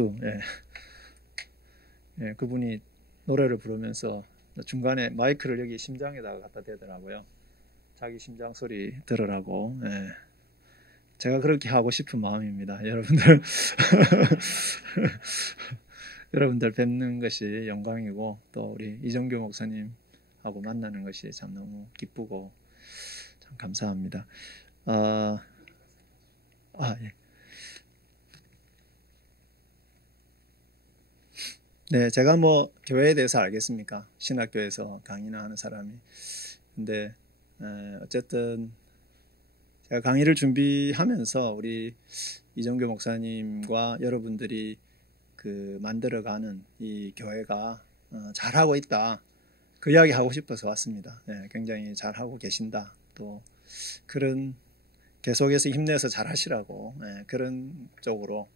예. 예, 그분이 노래를 부르면서 중간에 마이크를 여기 심장에다가 갖다 대더라고요. 자기 심장 소리 들으라고. 예. 제가 그렇게 하고 싶은 마음입니다. 여러분들 여러분들 뵙는 것이 영광이고 또 우리 이정규 목사님하고 만나는 것이 참 너무 기쁘고 참 감사합니다. 예. 네, 제가 뭐 교회에 대해서 알겠습니까? 신학교에서 강의나 하는 사람이. 근데 어쨌든 제가 강의를 준비하면서 우리 이정규 목사님과 여러분들이 그 만들어가는 이 교회가 잘하고 있다. 그 이야기 하고 싶어서 왔습니다. 네, 굉장히 잘하고 계신다. 또 그런 계속해서 힘내서 잘하시라고 그런 쪽으로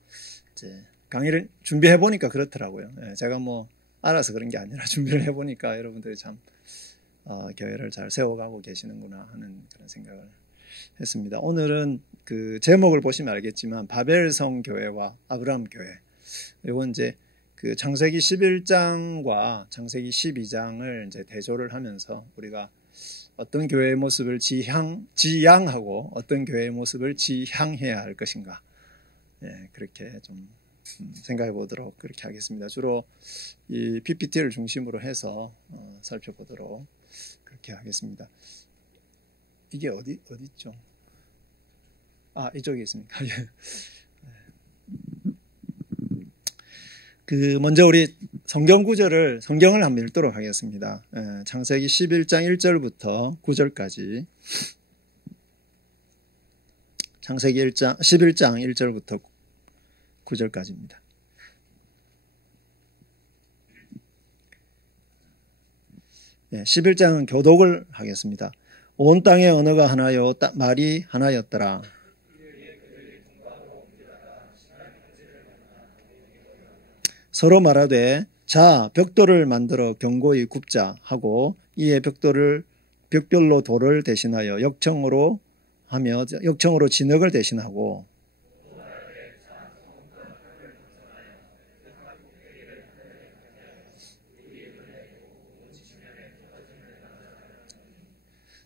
이제 강의를 준비해 보니까 그렇더라고요. 제가 뭐 알아서 그런 게 아니라 준비를 해 보니까 여러분들이 참 교회를 잘 세워가고 계시는구나 하는 그런 생각을 했습니다. 오늘은 그 제목을 보시면 알겠지만 바벨성 교회와 아브라함 교회. 이건 이제 그 창세기 11장과 창세기 12장을 이제 대조를 하면서 우리가 어떤 교회의 모습을 지향하고 어떤 교회의 모습을 지향해야 할 것인가. 그렇게 좀 생각해 보도록 그렇게 하겠습니다. 주로 이 PPT를 중심으로 해서 살펴보도록 그렇게 하겠습니다. 이게 어디 있죠? 이쪽에 있습니까? 그 먼저 우리 성경을 한번 읽도록 하겠습니다. 창세기 11장 1절부터 9절까지. 창세기 11장 1절부터 9절까지입니다. 11장은 교독을 하겠습니다. 온 땅의 언어가 하나요 말이 하나였더라. 서로 말하되 자 벽돌을 만들어 견고히 굽자 하고 이에 벽돌로 돌을 대신하여 역청으로 진흙을 대신하고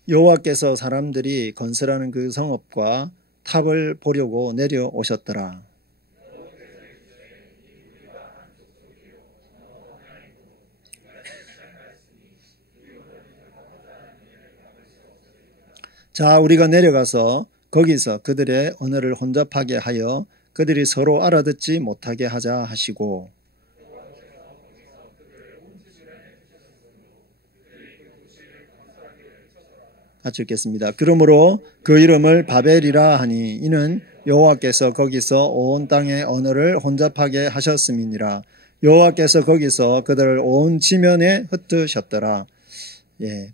여호와께서 사람들이 건설하는 그 성읍과 탑을 보려고 내려오셨더라. 자, 우리가 내려가서 거기서 그들의 언어를 혼잡하게 하여 그들이 서로 알아듣지 못하게 하자 하시고 같이 읽겠습니다. 그러므로 그 이름을 바벨이라 하니 이는 여호와께서 거기서 온 땅의 언어를 혼잡하게 하셨음이니라. 여호와께서 거기서 그들을 온 지면에 흩으셨더라.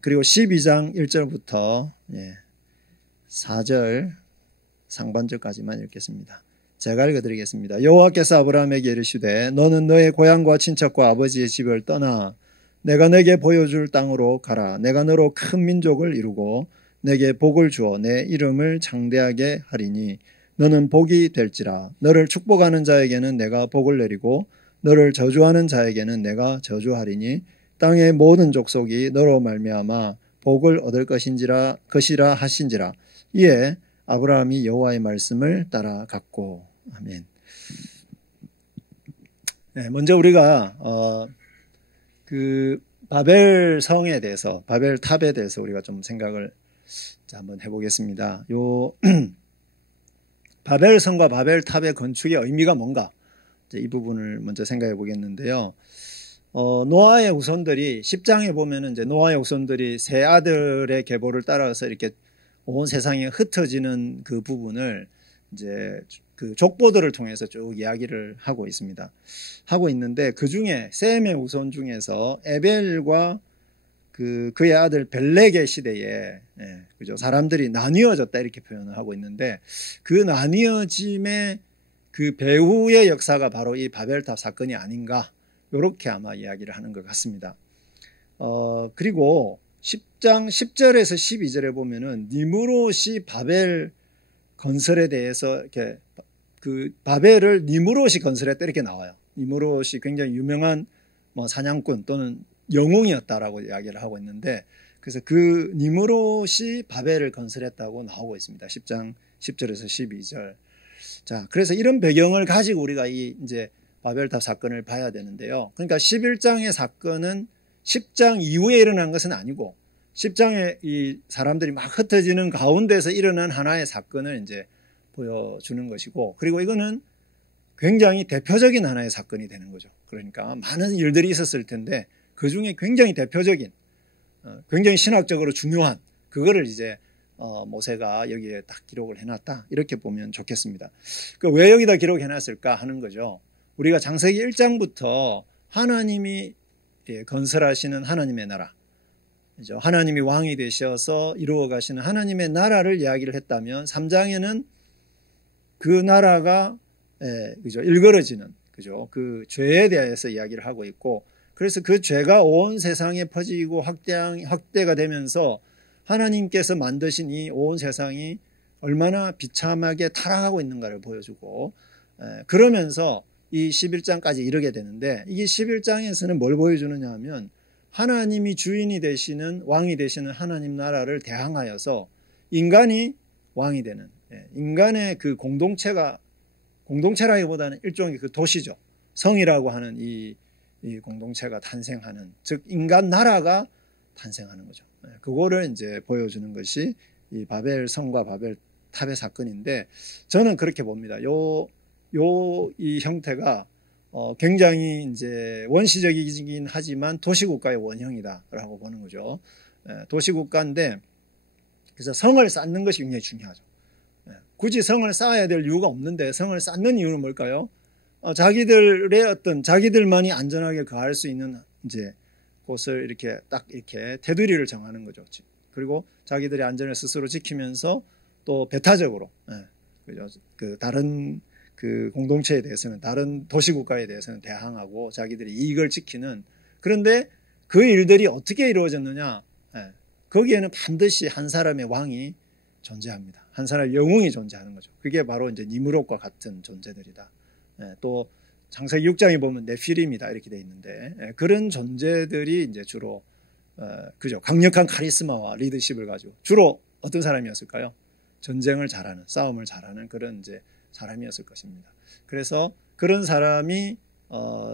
그리고 12장 1절부터 4절 상반절까지만 읽겠습니다. 제가 읽어드리겠습니다. 여호와께서 아브라함에게 이르시되 너는 너의 고향과 친척과 아버지의 집을 떠나 내가 내게 보여줄 땅으로 가라. 내가 너로 큰 민족을 이루고 내게 복을 주어 내 이름을 창대하게 하리니 너는 복이 될지라. 너를 축복하는 자에게는 내가 복을 내리고 너를 저주하는 자에게는 내가 저주하리니 땅의 모든 족속이 너로 말미암아 복을 얻을 것이라 하신지라. 이에 아브라함이 여호와의 말씀을 따라갔고. 아멘. 먼저 우리가 그 바벨 성에 대해서, 바벨 탑에 대해서 우리가 좀 생각을 한번 해보겠습니다. 바벨 성과 바벨 탑의 건축의 의미가 뭔가? 이 부분을 먼저 생각해 보겠는데요. 노아의 후손들이 10장에 보면은 이제 노아의 후손들이 세 아들의 계보를 따라서 이렇게 온 세상에 흩어지는 그 부분을 이제 그 족보들을 통해서 쭉 이야기를 하고 있습니다. 하고 있는데 그 중에 셈의 후손 중에서 에벨과 그의 아들 벨렉의 시대에 그죠? 사람들이 나뉘어졌다 이렇게 표현을 하고 있는데 그 나뉘어짐의 그 배후의 역사가 바로 이 바벨탑 사건이 아닌가 이렇게 아마 이야기를 하는 것 같습니다. 그리고 10장 10절에서 12절에 보면은 니므롯이 바벨 건설에 대해서 이렇게 그 바벨을 니무롯이 건설했다 이렇게 나와요. 니무롯이 굉장히 유명한 뭐 사냥꾼 또는 영웅이었다라고 이야기를 하고 있는데, 그래서 그 니무롯이 바벨을 건설했다고 나오고 있습니다. 10장 10절에서 12절. 자, 그래서 이런 배경을 가지고 우리가 이제 바벨탑 사건을 봐야 되는데요. 그러니까 11장의 사건은 10장 이후에 일어난 것은 아니고 10장에 이 사람들이 막 흩어지는 가운데서 일어난 하나의 사건을 이제 보여주는 것이고, 그리고 이거는 굉장히 대표적인 하나의 사건이 되는 거죠. 그러니까 많은 일들이 있었을 텐데 그 중에 굉장히 대표적인, 굉장히 신학적으로 중요한 그거를 이제 모세가 여기에 딱 기록을 해놨다 이렇게 보면 좋겠습니다. 왜 여기다 기록해놨을까 하는 거죠. 우리가 창세기 1장부터 하나님이 건설하시는 하나님의 나라, 하나님이 왕이 되셔서 이루어 가시는 하나님의 나라를 이야기를 했다면 3장에는 그 나라가 그죠, 일그러지는, 그죠, 그 죄에 대해서 이야기를 하고 있고, 그래서 그 죄가 온 세상에 퍼지고 확대가 되면서 하나님께서 만드신 이 온 세상이 얼마나 비참하게 타락하고 있는가를 보여주고, 그러면서 이 11장까지 이르게 되는데, 이게 11장에서는 뭘 보여주느냐 하면 하나님이 주인이 되시는, 왕이 되시는 하나님 나라를 대항하여서 인간이 왕이 되는, 인간의 그 공동체라기보다는 일종의 그 도시죠. 성이라고 하는 이 공동체가 탄생하는, 즉 인간 나라가 탄생하는 거죠. 그거를 이제 보여주는 것이 이 바벨 성과 바벨 탑의 사건인데, 저는 그렇게 봅니다. 이 형태가 굉장히 이제 원시적이긴 하지만 도시국가의 원형이다라고 보는 거죠. 도시국가인데, 그래서 성을 쌓는 것이 굉장히 중요하죠. 굳이 성을 쌓아야 될 이유가 없는데 성을 쌓는 이유는 뭘까요? 자기들의 어떤, 자기들만이 안전하게 거할 수 있는 이제 곳을 이렇게 딱 이렇게 테두리를 정하는 거죠. 그리고 자기들의 안전을 스스로 지키면서 또 배타적으로, 그죠, 그 다른 그 공동체에 대해서는, 다른 도시국가에 대해서는 대항하고 자기들의 이익을 지키는. 그런데 그 일들이 어떻게 이루어졌느냐? 거기에는 반드시 한 사람의 왕이 존재합니다. 한 사람의 영웅이 존재하는 거죠. 그게 바로 이제 니므롯과 같은 존재들이다. 또 창세기 6장에 보면 네피림이다 이렇게 돼 있는데, 그런 존재들이 이제 주로 그죠, 강력한 카리스마와 리더십을 가지고, 주로 어떤 사람이었을까요? 전쟁을 잘하는, 싸움을 잘하는 그런 이제 사람이었을 것입니다. 그래서 그런 사람이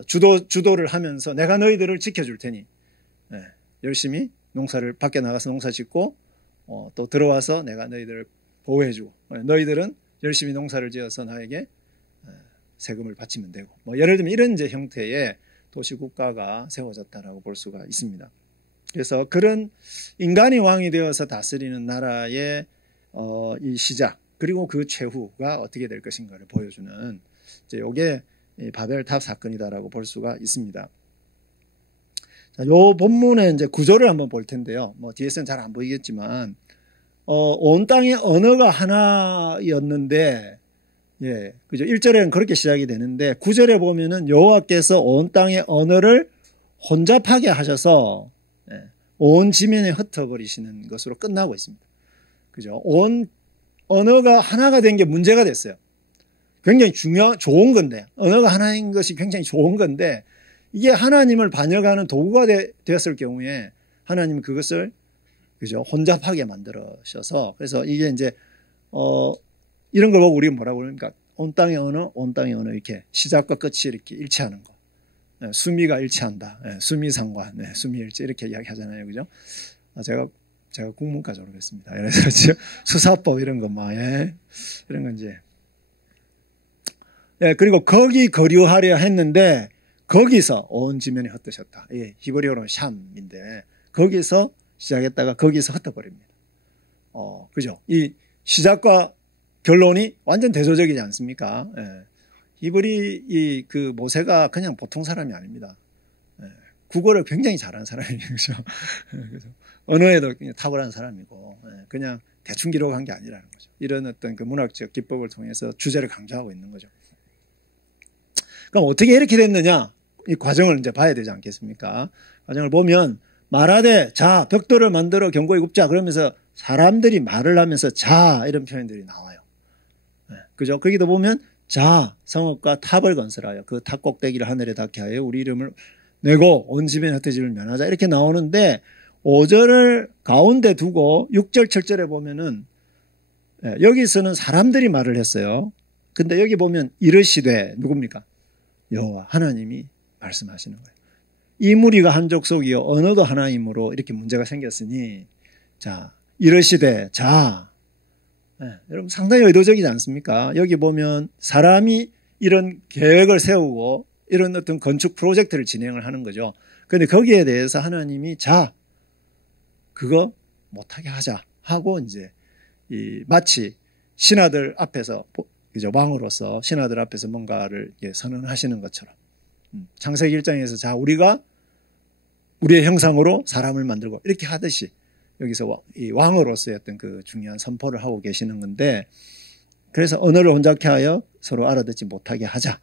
주도를 하면서 내가 너희들을 지켜줄 테니 열심히 농사를, 밖에 나가서 농사 짓고 또 들어와서 내가 너희들을 보호해주고, 너희들은 열심히 농사를 지어서 나에게 세금을 바치면 되고, 뭐 예를 들면 이런 이제 형태의 도시국가가 세워졌다라고 볼 수가 있습니다. 그래서 그런 인간이 왕이 되어서 다스리는 나라의 이 시작, 그리고 그 최후가 어떻게 될 것인가를 보여주는, 이제 이게 바벨탑 사건이다라고 볼 수가 있습니다. 자, 요 본문의 이제 구조를 한번 볼 텐데요. 뭐 뒤에서는 잘 안 보이겠지만, 온 땅의 언어가 하나였는데, 그죠? 1절에는 그렇게 시작이 되는데, 9절에 보면은 여호와께서 온 땅의 언어를 혼잡하게 하셔서, 온 지면에 흩어버리시는 것으로 끝나고 있습니다. 그죠? 온 언어가 하나가 된 게 문제가 됐어요. 굉장히 좋은 건데, 언어가 하나인 것이 굉장히 좋은 건데, 이게 하나님을 반역하는 도구가 되었을 경우에 하나님은 그것을, 그죠, 혼잡하게 만들으셔서, 그래서 이게 이제 이런 걸 보고 우리가 뭐라고 그럽니까? 온 땅의 언어, 온 땅의 언어, 이렇게 시작과 끝이 이렇게 일치하는 거. 수미가 일치한다. 수미상관, 수미일치 이렇게 이야기하잖아요, 그죠? 제가 국문과 졸업했습니다. 그래서 수사법 이런 거 막, 이런 건 이제, 그리고 거기 거류하려 했는데 거기서 온 지면이 흩어졌다. 히브리어로는 샴인데 거기서 시작했다가 거기서 흩어버립니다. 그죠? 이 시작과 결론이 완전 대조적이지 않습니까? 히브리 그 모세가 그냥 보통 사람이 아닙니다. 국어를 굉장히 잘하는 사람이에요. 그죠? 그래서 언어에도 탁월한 사람이고, 그냥 대충 기록한 게 아니라는 거죠. 이런 어떤 그 문학적 기법을 통해서 주제를 강조하고 있는 거죠. 그럼 어떻게 이렇게 됐느냐? 이 과정을 이제 봐야 되지 않겠습니까? 과정을 보면, 말하되, 자, 벽돌을 만들어 견고히 굽자. 그러면서 사람들이 말을 하면서 자, 이런 표현들이 나와요. 그죠? 거기도 보면 자, 성읍과 탑을 건설하여 그 탑 꼭대기를 하늘에 닿게 하여 우리 이름을 내고 온 집에 흩어짐을 면하자. 이렇게 나오는데 5절을 가운데 두고 6절, 7절에 보면은 여기서는 사람들이 말을 했어요. 근데 여기 보면 이르시되 누굽니까? 여호와 하나님이 말씀하시는 거예요. 이 무리가 한 족속이요 언어도 하나이므로 이렇게 문제가 생겼으니 자 이르시되 자 여러분 상당히 의도적이지 않습니까? 여기 보면 사람이 이런 계획을 세우고 이런 어떤 건축 프로젝트를 진행을 하는 거죠. 그런데 거기에 대해서 하나님이 자 그거 못하게 하자 하고 이제 마치 신하들 앞에서 그죠 왕으로서 신하들 앞에서 뭔가를 선언하시는 것처럼 창세기 1장에서 자 우리가 우리의 형상으로 사람을 만들고 이렇게 하듯이 여기서 이 왕으로서의 어떤 그 중요한 선포를 하고 계시는 건데 그래서 언어를 혼잡케 하여 서로 알아듣지 못하게 하자.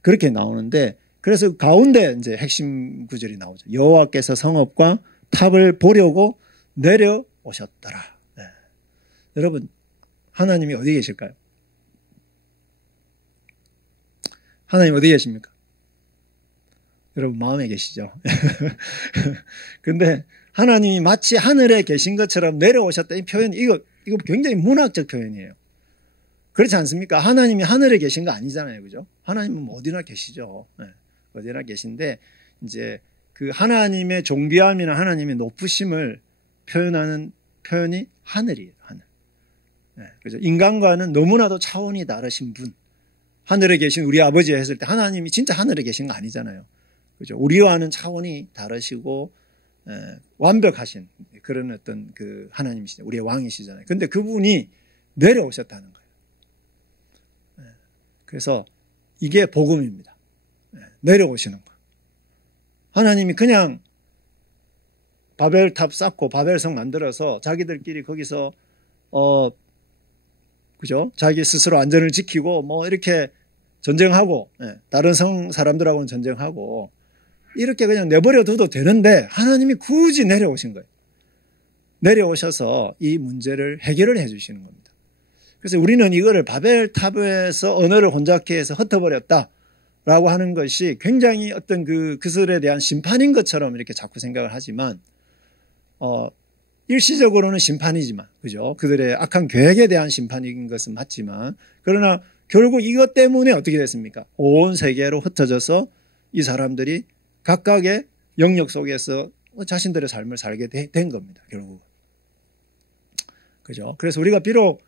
그렇게 나오는데 그래서 가운데 이제 핵심 구절이 나오죠. 여호와께서 성읍과 탑을 보려고 내려오셨더라. 여러분 하나님이 어디 계실까요? 하나님 어디 계십니까? 여러분 마음에 계시죠? 근데 하나님이 마치 하늘에 계신 것처럼 내려오셨다. 이 표현, 이거 굉장히 문학적 표현이에요. 그렇지 않습니까? 하나님이 하늘에 계신 거 아니잖아요. 그죠? 하나님은 뭐 어디나 계시죠. 어디나 계신데, 이제 그 하나님의 존귀함이나 하나님의 높으심을 표현하는 표현이 하늘이에요. 하늘. 그죠? 인간과는 너무나도 차원이 다르신 분. 하늘에 계신 우리 아버지 했을 때 하나님이 진짜 하늘에 계신 거 아니잖아요. 그죠? 우리와는 차원이 다르시고, 완벽하신 그런 어떤 그 하나님이시죠. 우리의 왕이시잖아요. 근데 그분이 내려오셨다는 거예요. 그래서 이게 복음입니다. 내려오시는 거. 하나님이 그냥 바벨탑 쌓고 바벨성 만들어서 자기들끼리 거기서 그죠? 자기 스스로 안전을 지키고 뭐 이렇게 전쟁하고 다른 성 사람들하고는 전쟁하고 이렇게 그냥 내버려 둬도 되는데 하나님이 굳이 내려오신 거예요. 내려오셔서 이 문제를 해결을 해주시는 겁니다. 그래서 우리는 이거를 바벨탑에서 언어를 혼잡케 해서 흩어버렸다라고 하는 것이 굉장히 어떤 그것에 대한 심판인 것처럼 이렇게 자꾸 생각을 하지만 일시적으로는 심판이지만 그죠? 그들의 악한 계획에 대한 심판인 것은 맞지만 그러나 결국 이것 때문에 어떻게 됐습니까? 온 세계로 흩어져서 이 사람들이 각각의 영역 속에서 자신들의 삶을 살게 된 겁니다. 결국. 그죠? 그래서 우리가 비록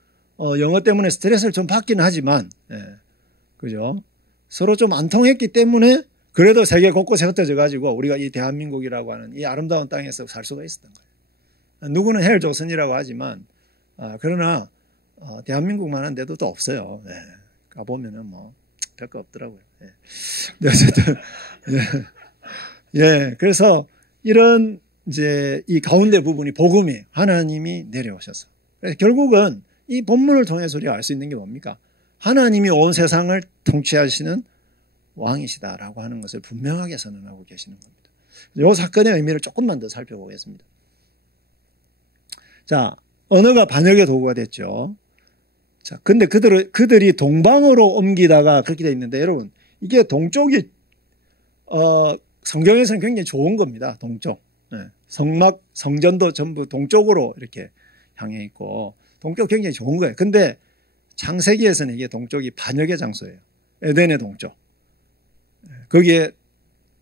영어 때문에 스트레스를 좀 받기는 하지만 그죠? 서로 좀 안 통했기 때문에 그래도 세계 곳곳에 흩어져 가지고 우리가 이 대한민국이라고 하는 이 아름다운 땅에서 살 수가 있었던 거예요. 누구는 헬 조선이라고 하지만 그러나 대한민국만한 데도 또 없어요. 가보면은 뭐 별거 없더라고요. 어쨌든 그래서 이런 이제 이 가운데 부분이 복음이 하나님이 내려오셔서 그래서 결국은 이 본문을 통해서 우리가 알 수 있는 게 뭡니까? 하나님이 온 세상을 통치하시는 왕이시다라고 하는 것을 분명하게 선언하고 계시는 겁니다. 이 사건의 의미를 조금만 더 살펴보겠습니다. 자, 언어가 반역의 도구가 됐죠. 자, 근데 그들이 동방으로 옮기다가 그렇게 돼 있는데 여러분 이게 동쪽이 성경에서는 굉장히 좋은 겁니다. 동쪽. 성막, 성전도 전부 동쪽으로 이렇게 향해 있고 동쪽 굉장히 좋은 거예요. 근데 창세기에서는 이게 동쪽이 반역의 장소예요. 에덴의 동쪽. 거기에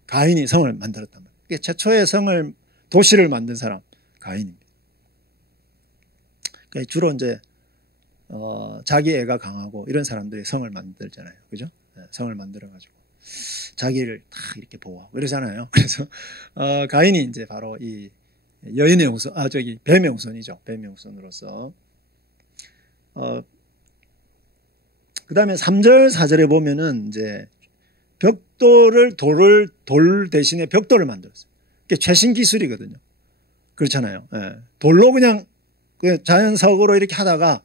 가인이 성을 만들었단 말이에요. 그게 최초의 도시를 만든 사람 가인입니다. 그러니까 주로 이제 자기 애가 강하고 이런 사람들이 성을 만들잖아요. 그죠? 성을 만들어가지고 자기를 다 이렇게 보호하고 이러잖아요. 그래서 가인이 이제 바로 이 여인의 후손, 뱀의 후손이죠. 뱀의 후손으로서 그 다음에 3절, 4절에 보면은 이제 돌 대신에 벽돌을 만들었어요. 그게 최신 기술이거든요. 그렇잖아요. 돌로 그냥 자연석으로 이렇게 하다가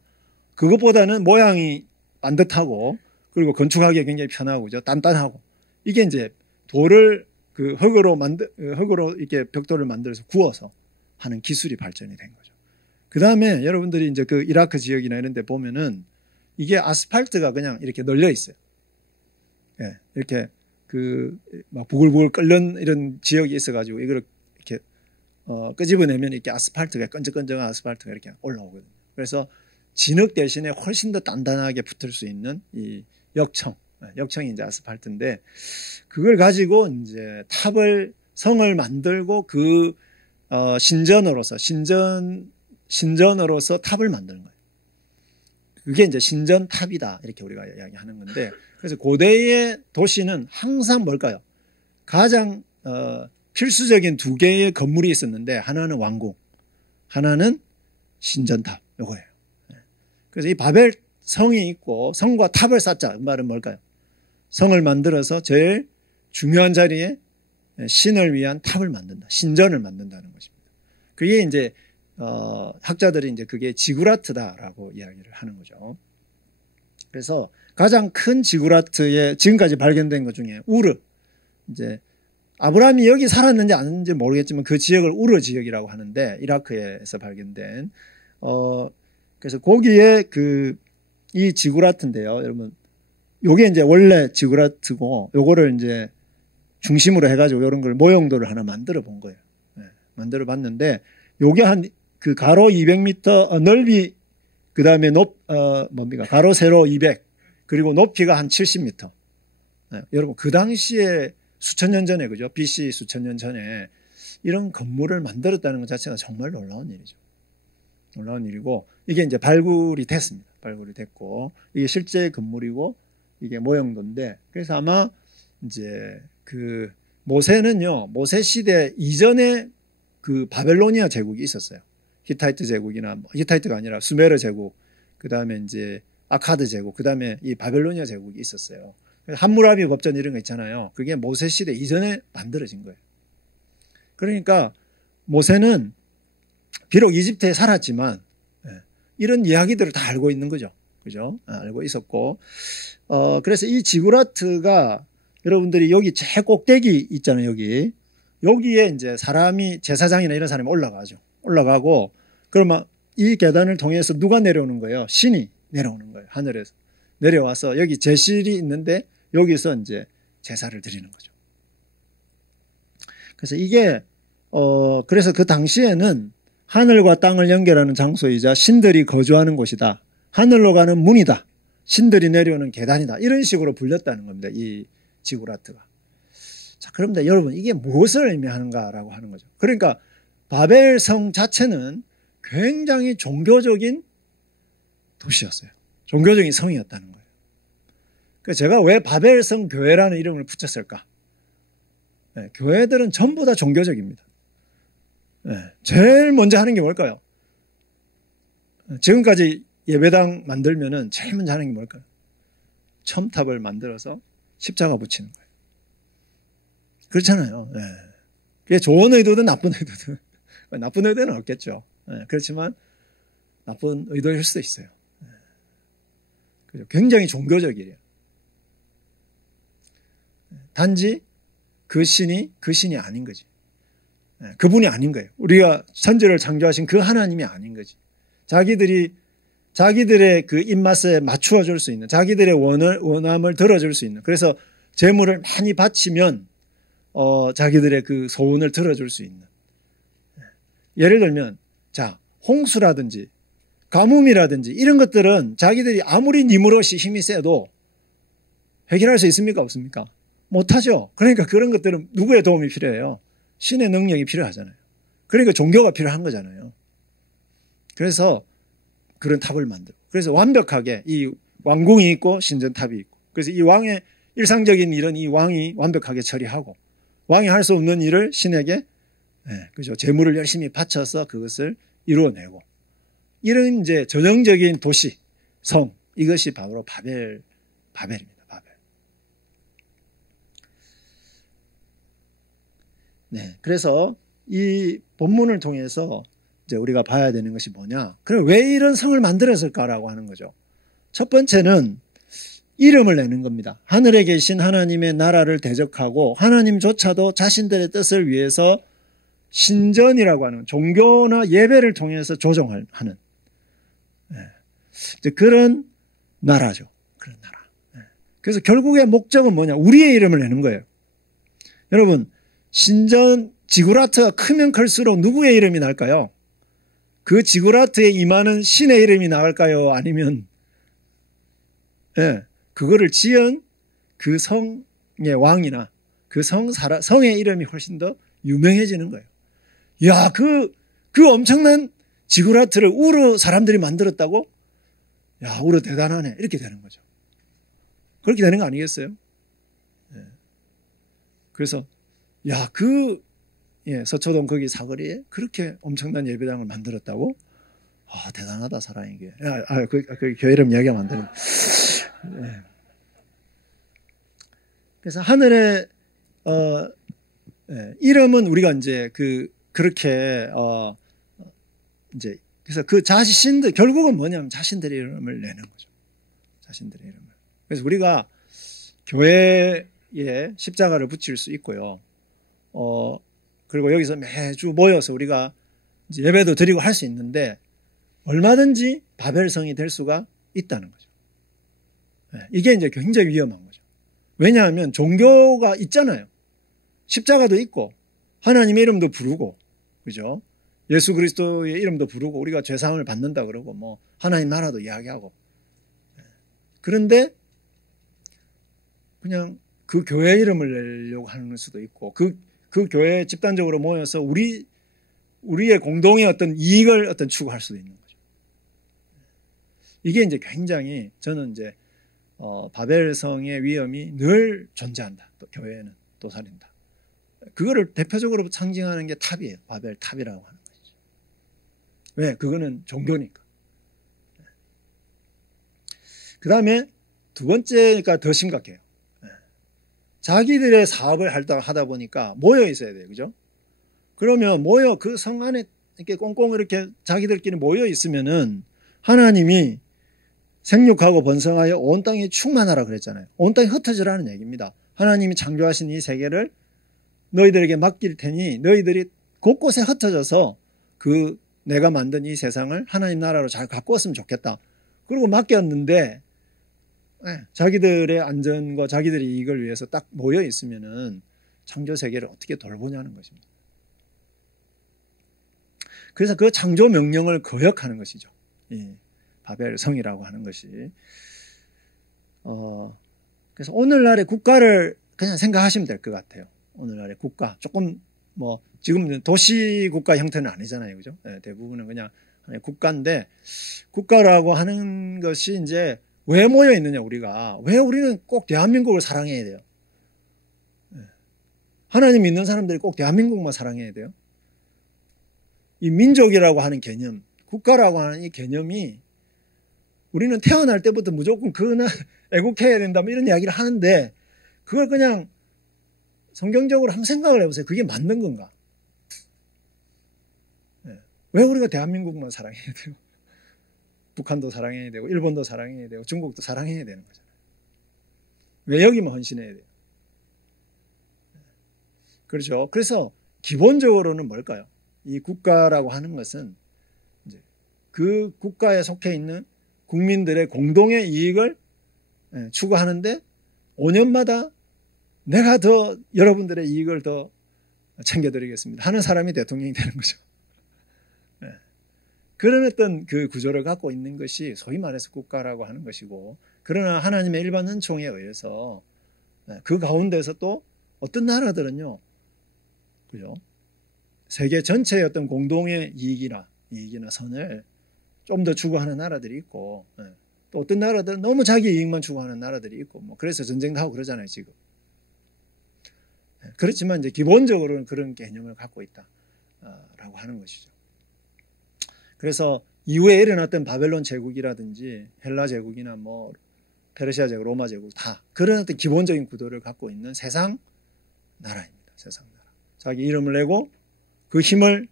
그것보다는 모양이 반듯하고 그리고 건축하기 굉장히 편하고 그죠? 단단하고 이게 이제 돌을 흙으로 이렇게 벽돌을 만들어서 구워서 하는 기술이 발전이 된 거죠. 그 다음에 여러분들이 이제 그 이라크 지역이나 이런 데 보면은 이게 아스팔트가 그냥 이렇게 널려 있어요. 예, 이렇게 막 부글부글 끓는 이런 지역이 있어가지고 이걸 이렇게 끄집어내면 이렇게 아스팔트가 끈적끈적한 아스팔트가 이렇게 올라오거든요. 그래서 진흙 대신에 훨씬 더 단단하게 붙을 수 있는 이 역청이 이제 아스팔트인데 그걸 가지고 이제 성을 만들고 신전으로서 탑을 만드는 거예요. 그게 이제 신전탑이다 이렇게 우리가 이야기하는 건데 그래서 고대의 도시는 항상 뭘까요? 가장 필수적인 두 개의 건물이 있었는데 하나는 왕궁, 하나는 신전탑 요거예요. 그래서 이 바벨 성이 있고 성과 탑을 쌓자 그 말은 뭘까요? 성을 만들어서 제일 중요한 자리에 신을 위한 탑을 만든다. 신전을 만든다는 것입니다. 그게 이제 학자들이 이제 그게 지구라트다라고 이야기를 하는 거죠. 그래서 가장 큰 지구라트에 지금까지 발견된 것 중에 우르, 이제 아브라함이 여기 살았는지 아닌지 모르겠지만 그 지역을 우르 지역이라고 하는데 이라크에서 발견된 그래서 거기에 이 지구라트인데요, 여러분. 요게 이제 원래 지구라트고 요거를 이제 중심으로 해가지고 이런 걸 모형도를 하나 만들어 본 거예요. 네, 만들어 봤는데 요게 그 가로 200m 넓이 그 다음에 가로 세로 200 그리고 높이가 한 70m. 네, 여러분 그 당시에 수천 년 전에 그죠? BC 수천 년 전에 이런 건물을 만들었다는 것 자체가 정말 놀라운 일이죠. 놀라운 일이고 이게 이제 발굴이 됐습니다. 발굴이 됐고 이게 실제 건물이고 이게 모형도인데 그래서 아마 이제 모세는요 모세 시대 이전에 바벨로니아 제국이 있었어요. 히타이트 제국이나 히타이트가 아니라 수메르 제국 그 다음에 이제 아카드 제국 그 다음에 이 바벨로니아 제국이 있었어요. 함무라비 법전 이런 거 있잖아요. 그게 모세 시대 이전에 만들어진 거예요. 그러니까 모세는 비록 이집트에 살았지만 이런 이야기들을 다 알고 있는 거죠. 그죠? 알고 있었고 그래서 이 지구라트가 여러분들이 여기 제일 꼭대기 있잖아요. 여기에 이제 사람이 제사장이나 이런 사람이 올라가고 그러면 이 계단을 통해서 누가 내려오는 거예요? 신이 내려오는 거예요. 하늘에서 내려와서 여기 제실이 있는데 여기서 이제 제사를 드리는 거죠. 그래서 이게 그래서 그 당시에는 하늘과 땅을 연결하는 장소이자 신들이 거주하는 곳이다. 하늘로 가는 문이다. 신들이 내려오는 계단이다. 이런 식으로 불렸다는 겁니다. 이 지구라트가. 자, 그런데 여러분 이게 무엇을 의미하는가라고 하는 거죠. 그러니까 바벨 성 자체는 굉장히 종교적인 도시였어요. 종교적인 성이었다는 거예요. 그래서 제가 왜 바벨성 교회라는 이름을 붙였을까? 네, 교회들은 전부 다 종교적입니다. 네, 제일 먼저 하는 게 뭘까요? 지금까지 예배당 만들면은 제일 먼저 하는 게 뭘까요? 첨탑을 만들어서 십자가 붙이는 거예요. 그렇잖아요. 네. 그게 좋은 의도든 나쁜 의도든. 나쁜 의도는 없겠죠. 네, 그렇지만 나쁜 의도일 수도 있어요. 네. 굉장히 종교적이에요. 단지 그 신이 아닌 거지. 그분이 아닌 거예요. 우리가 천지를 창조하신 그 하나님이 아닌 거지. 자기들의 그 입맛에 맞추어 줄 수 있는, 자기들의 원함을 들어줄 수 있는, 그래서 재물을 많이 바치면 자기들의 그 소원을 들어줄 수 있는. 예를 들면 자, 홍수라든지 가뭄이라든지 이런 것들은 자기들이 아무리 니무롯이 힘이 세도 해결할 수 있습니까? 없습니까? 못하죠. 그러니까 그런 것들은 누구의 도움이 필요해요? 신의 능력이 필요하잖아요. 그러니까 종교가 필요한 거잖아요. 그래서 그런 탑을 만들고, 그래서 완벽하게 이 왕궁이 있고 신전탑이 있고, 그래서 이 왕의 일상적인 일은 이 왕이 완벽하게 처리하고, 왕이 할 수 없는 일을 신에게 그죠, 재물을 열심히 바쳐서 그것을 이루어내고, 이런 이제 전형적인 도시, 성, 이것이 바로 바벨입니다. 바벨. 네, 그래서 이 본문을 통해서 이제 우리가 봐야 되는 것이 뭐냐? 그럼 왜 이런 성을 만들었을까라고 하는 거죠. 첫 번째는 이름을 내는 겁니다. 하늘에 계신 하나님의 나라를 대적하고 하나님조차도 자신들의 뜻을 위해서 신전이라고 하는 종교나 예배를 통해서 조정하는 그런 나라죠. 그런 나라. 그래서 결국의 목적은 뭐냐? 우리의 이름을 내는 거예요. 여러분, 신전 지구라트가 크면 클수록 누구의 이름이 날까요? 그 지구라트에 임하는 신의 이름이 나을까요? 아니면 그거를 지은 그 성의 왕이나 그 성의 이름이 훨씬 더 유명해지는 거예요. 야, 그 엄청난 지구라트를 우르 사람들이 만들었다고? 야, 우르 대단하네. 이렇게 되는 거죠. 그렇게 되는 거 아니겠어요? 그래서 야, 서초동 거기 사거리에 그렇게 엄청난 예배당을 만들었다고? 아, 대단하다, 사랑이 게. 그 교회 이름 이야기하면 안 되는. 그래서 하늘의 이름은 우리가 이제 그렇게 이제 그래서 그 자신들 결국은 뭐냐면 자신들의 이름을 내는 거죠. 자신들의 이름을. 그래서 우리가 교회에 십자가를 붙일 수 있고요. 그리고 여기서 매주 모여서 우리가 이제 예배도 드리고 할 수 있는데 얼마든지 바벨성이 될 수가 있다는 거죠. 이게 이제 굉장히 위험한 거죠. 왜냐하면 종교가 있잖아요. 십자가도 있고 하나님의 이름도 부르고, 그죠? 예수 그리스도의 이름도 부르고 우리가 죄사함을 받는다 그러고 뭐 하나님 나라도 이야기하고. 그런데 그냥 그 교회 이름을 내려고 하는 수도 있고 그 교회에 집단적으로 모여서 우리의 공동의 어떤 이익을 추구할 수도 있는 거죠. 이게 이제 굉장히 저는 이제 바벨성의 위험이 늘 존재한다. 또 교회에는 또 살린다. 그거를 대표적으로 상징하는 게 탑이에요. 바벨 탑이라고 하는 것이죠. 왜? 그거는 종교니까. 그 다음에 두 번째가 더 심각해요. 자기들의 사업을 하다 보니까 모여 있어야 돼요. 그죠? 그러면 그 성 안에 이렇게 꽁꽁 이렇게 자기들끼리 모여 있으면은 하나님이 생육하고 번성하여 온 땅에 충만하라 그랬잖아요. 온 땅이 흩어지라는 얘기입니다. 하나님이 창조하신 이 세계를 너희들에게 맡길 테니 너희들이 곳곳에 흩어져서 내가 만든 이 세상을 하나님 나라로 잘 갖고 왔으면 좋겠다. 그리고 맡겼는데 자기들의 안전과 자기들의 이익을 위해서 딱 모여 있으면은 창조 세계를 어떻게 돌보냐는 것입니다. 그래서 그 창조 명령을 거역하는 것이죠. 이 바벨 성이라고 하는 것이. 그래서 오늘날의 국가를 그냥 생각하시면 될 것 같아요. 오늘날의 국가. 조금 지금 도시 국가 형태는 아니잖아요. 그죠? 대부분은 그냥 국가인데 국가라고 하는 것이 이제 왜 모여 있느냐, 우리가. 왜 우리는 꼭 대한민국을 사랑해야 돼요? 하나님 믿는 사람들이 꼭 대한민국만 사랑해야 돼요? 이 민족이라고 하는 개념, 국가라고 하는 이 개념이 우리는 태어날 때부터 무조건 그거는 애국해야 된다, 뭐 이런 이야기를 하는데 그걸 그냥 성경적으로 한번 생각을 해보세요. 그게 맞는 건가? 왜 우리가 대한민국만 사랑해야 돼요? 북한도 사랑해야 되고 일본도 사랑해야 되고 중국도 사랑해야 되는 거잖아요. 왜 여기만 헌신해야 돼요? 그렇죠. 그래서 기본적으로는 뭘까요? 이 국가라고 하는 것은 이제 그 국가에 속해 있는 국민들의 공동의 이익을 추구하는데 5년마다 내가 더 여러분들의 이익을 더 챙겨드리겠습니다 하는 사람이 대통령이 되는 거죠. 그런 어떤 그 구조를 갖고 있는 것이 소위 말해서 국가라고 하는 것이고, 그러나 하나님의 일반 은총에 의해서 그 가운데서 또 어떤 나라들은요, 그죠? 세계 전체의 어떤 공동의 이익이나 선을 좀 더 추구하는 나라들이 있고, 또 어떤 나라들은 너무 자기 이익만 추구하는 나라들이 있고, 그래서 전쟁도 하고 그러잖아요, 지금. 그렇지만 이제 기본적으로는 그런 개념을 갖고 있다라고 하는 것이죠. 그래서 이후에 일어났던 바벨론 제국이라든지 헬라 제국이나 페르시아 제국, 로마 제국 다 그런 어떤 기본적인 구도를 갖고 있는 세상 나라입니다. 세상 나라. 자기 이름을 내고 그 힘을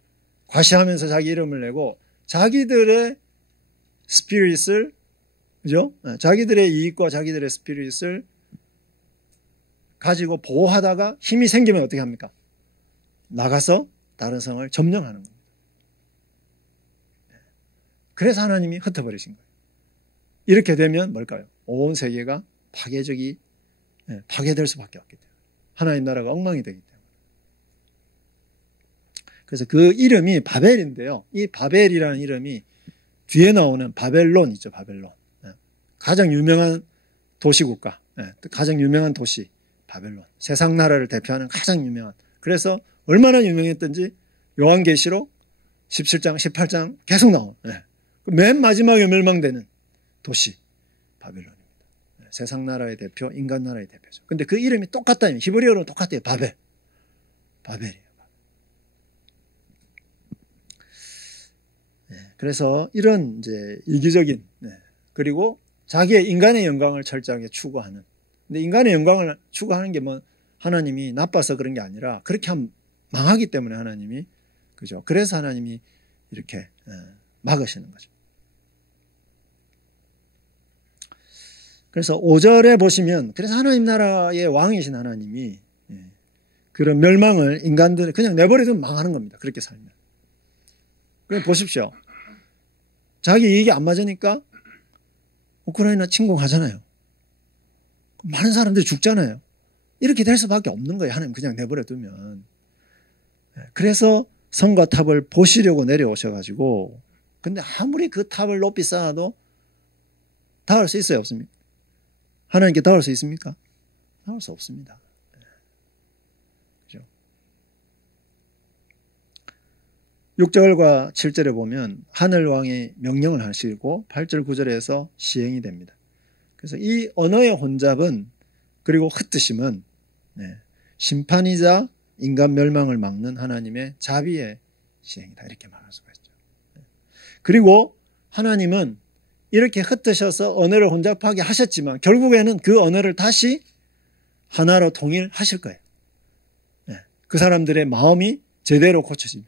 과시하면서 자기 이름을 내고 자기들의 스피릿을, 그죠? 자기들의 이익과 자기들의 스피릿을 가지고 보호하다가 힘이 생기면 어떻게 합니까? 나가서 다른 성을 점령하는 겁니다. 그래서 하나님이 흩어버리신 거예요. 이렇게 되면 뭘까요? 온 세계가 파괴될 수밖에 없기 때문에. 하나님 나라가 엉망이 되기 때문에. 그래서 그 이름이 바벨인데요. 이 바벨이라는 이름이 뒤에 나오는 바벨론이죠. 바벨론. 가장 유명한 도시국가, 가장 유명한 도시 바벨론. 세상 나라를 대표하는 가장 유명한. 그래서 얼마나 유명했던지 요한계시록 17장, 18장 계속 나온. 맨 마지막에 멸망되는 도시 바벨론입니다. 세상 나라의 대표, 인간 나라의 대표죠. 근데 그 이름이 똑같다면 히브리어로 똑같아요. 바벨이에요. 그래서 이런 이제 이기적인 그리고 자기의 인간의 영광을 철저하게 추구하는. 근데 인간의 영광을 추구하는 게 뭐 하나님이 나빠서 그런 게 아니라 그렇게 하면 망하기 때문에 하나님이 그죠. 그래서 하나님이 이렇게 막으시는 거죠. 그래서 5절에 보시면 그래서 하나님 나라의 왕이신 하나님이 그런 멸망을 인간들을 그냥 내버려두면 망하는 겁니다. 그렇게 살면. 그럼 보십시오. 자기 이익이 안 맞으니까 우크라이나 침공하잖아요. 많은 사람들이 죽잖아요. 이렇게 될 수밖에 없는 거예요. 하나님 그냥 내버려두면. 그래서 성과 탑을 보시려고 내려오셔가지고 근데 아무리 그 탑을 높이 쌓아도 닿을 수 있어요? 없습니까? 하나님께 닿을 수 있습니까? 닿을 수 없습니다. 그죠? 6절과 7절에 보면 하늘왕이 명령을 하시고 8절 9절에서 시행이 됩니다. 그래서 이 언어의 혼잡은 그리고 흩트심은 심판이자 인간 멸망을 막는 하나님의 자비의 시행이다. 이렇게 말할 수가 있죠. 그리고 하나님은 이렇게 흩으셔서 언어를 혼잡하게 하셨지만 결국에는 그 언어를 다시 하나로 통일하실 거예요. 그 사람들의 마음이 제대로 고쳐지면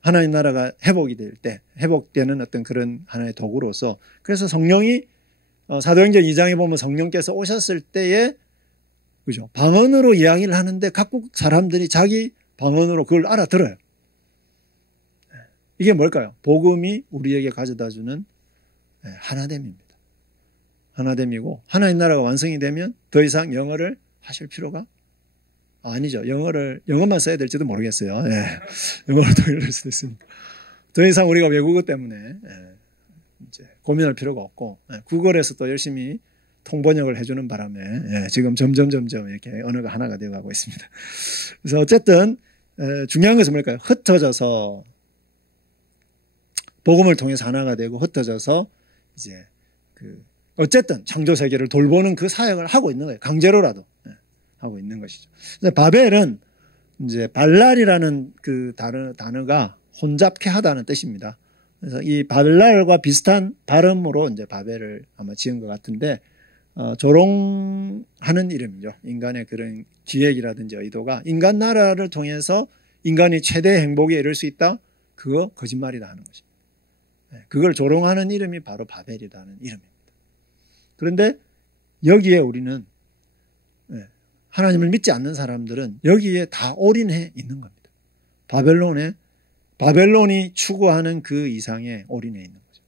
하나님 나라가 회복이 될 때 회복되는 어떤 그런 하나의 도구로서 그래서 성령이 사도행전 2장에 보면 성령께서 오셨을 때에 그죠? 방언으로 이야기를 하는데 각국 사람들이 자기 방언으로 그걸 알아들어요. 이게 뭘까요? 복음이 우리에게 가져다주는 하나됨입니다. 하나됨이고 하나님 나라가 완성이 되면 더 이상 영어를 하실 필요가 아니죠. 영어만 써야 될지도 모르겠어요. 영어로 통일될 수도 있습니다. 더 이상 우리가 외국어 때문에 이제 고민할 필요가 없고 구글에서 또 열심히 통번역을 해주는 바람에 지금 점점 이렇게 언어가 하나가 되어가고 있습니다. 그래서 어쨌든 중요한 것은 뭘까요? 흩어져서 복음을 통해서 하나가 되고 흩어져서 이제 어쨌든 창조 세계를 돌보는 그 사역을 하고 있는 거예요. 강제로라도 하고 있는 것이죠. 바벨은 이제 발랄이라는 그 단어가 혼잡케 하다는 뜻입니다. 그래서 이 발랄과 비슷한 발음으로 이제 바벨을 아마 지은 것 같은데 조롱하는 이름이죠. 인간의 그런 기획이라든지 의도가 인간 나라를 통해서 인간이 최대 행복에 이를 수 있다? 그거 거짓말이다 하는 것입니다. 그걸 조롱하는 이름이 바로 바벨이라는 이름입니다. 그런데 여기에 우리는 하나님을 믿지 않는 사람들은 여기에 다 올인해 있는 겁니다. 바벨론이 추구하는 그 이상에 올인해 있는 거죠.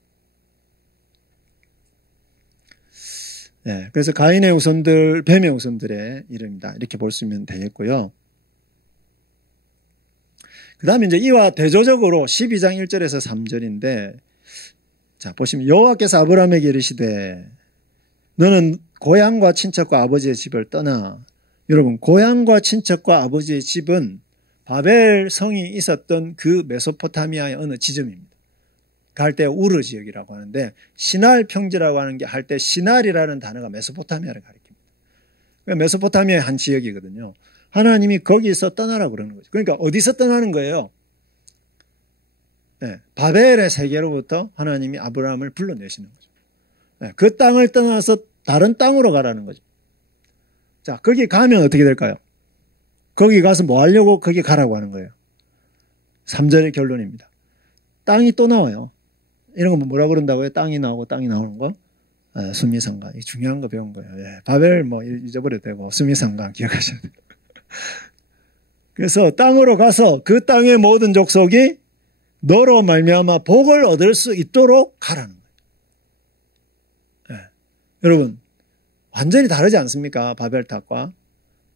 그래서 가인의 후손들, 뱀의 후손들의 이름이다. 이렇게 볼 수 있으면 되겠고요. 그 다음에 이제 이와 대조적으로 12장 1절에서 3절인데, 자, 보시면 여호와께서 아브라함에게 이르시되, 너는 고향과 친척과 아버지의 집을 떠나. 여러분, 고향과 친척과 아버지의 집은 바벨 성이 있었던 그 메소포타미아의 어느 지점입니다. 갈대 우르 지역이라고 하는데 시날 평지라고 하는 게 할 때 시날이라는 단어가 메소포타미아를 가리킵니다. 메소포타미아의 한 지역이거든요. 하나님이 거기서 떠나라고 그러는 거죠. 그러니까 어디서 떠나는 거예요? 바벨의 세계로부터 하나님이 아브라함을 불러내시는 거죠. 그 땅을 떠나서 다른 땅으로 가라는 거죠. 자, 거기 가면 어떻게 될까요? 거기 가서 뭐 하려고 거기 가라고 하는 거예요? 3절의 결론입니다. 땅이 또 나와요. 이런 거 뭐라고 그런다고요? 땅이 나오고 땅이 나오는 거? 수미상관. 중요한 거 배운 거예요. 바벨 뭐 잊어버려도 되고 수미상관 기억하셔야 돼요. 그래서 땅으로 가서 그 땅의 모든 족속이 너로 말미암아 복을 얻을 수 있도록 가라는 거예요. 여러분, 완전히 다르지 않습니까? 바벨탑과.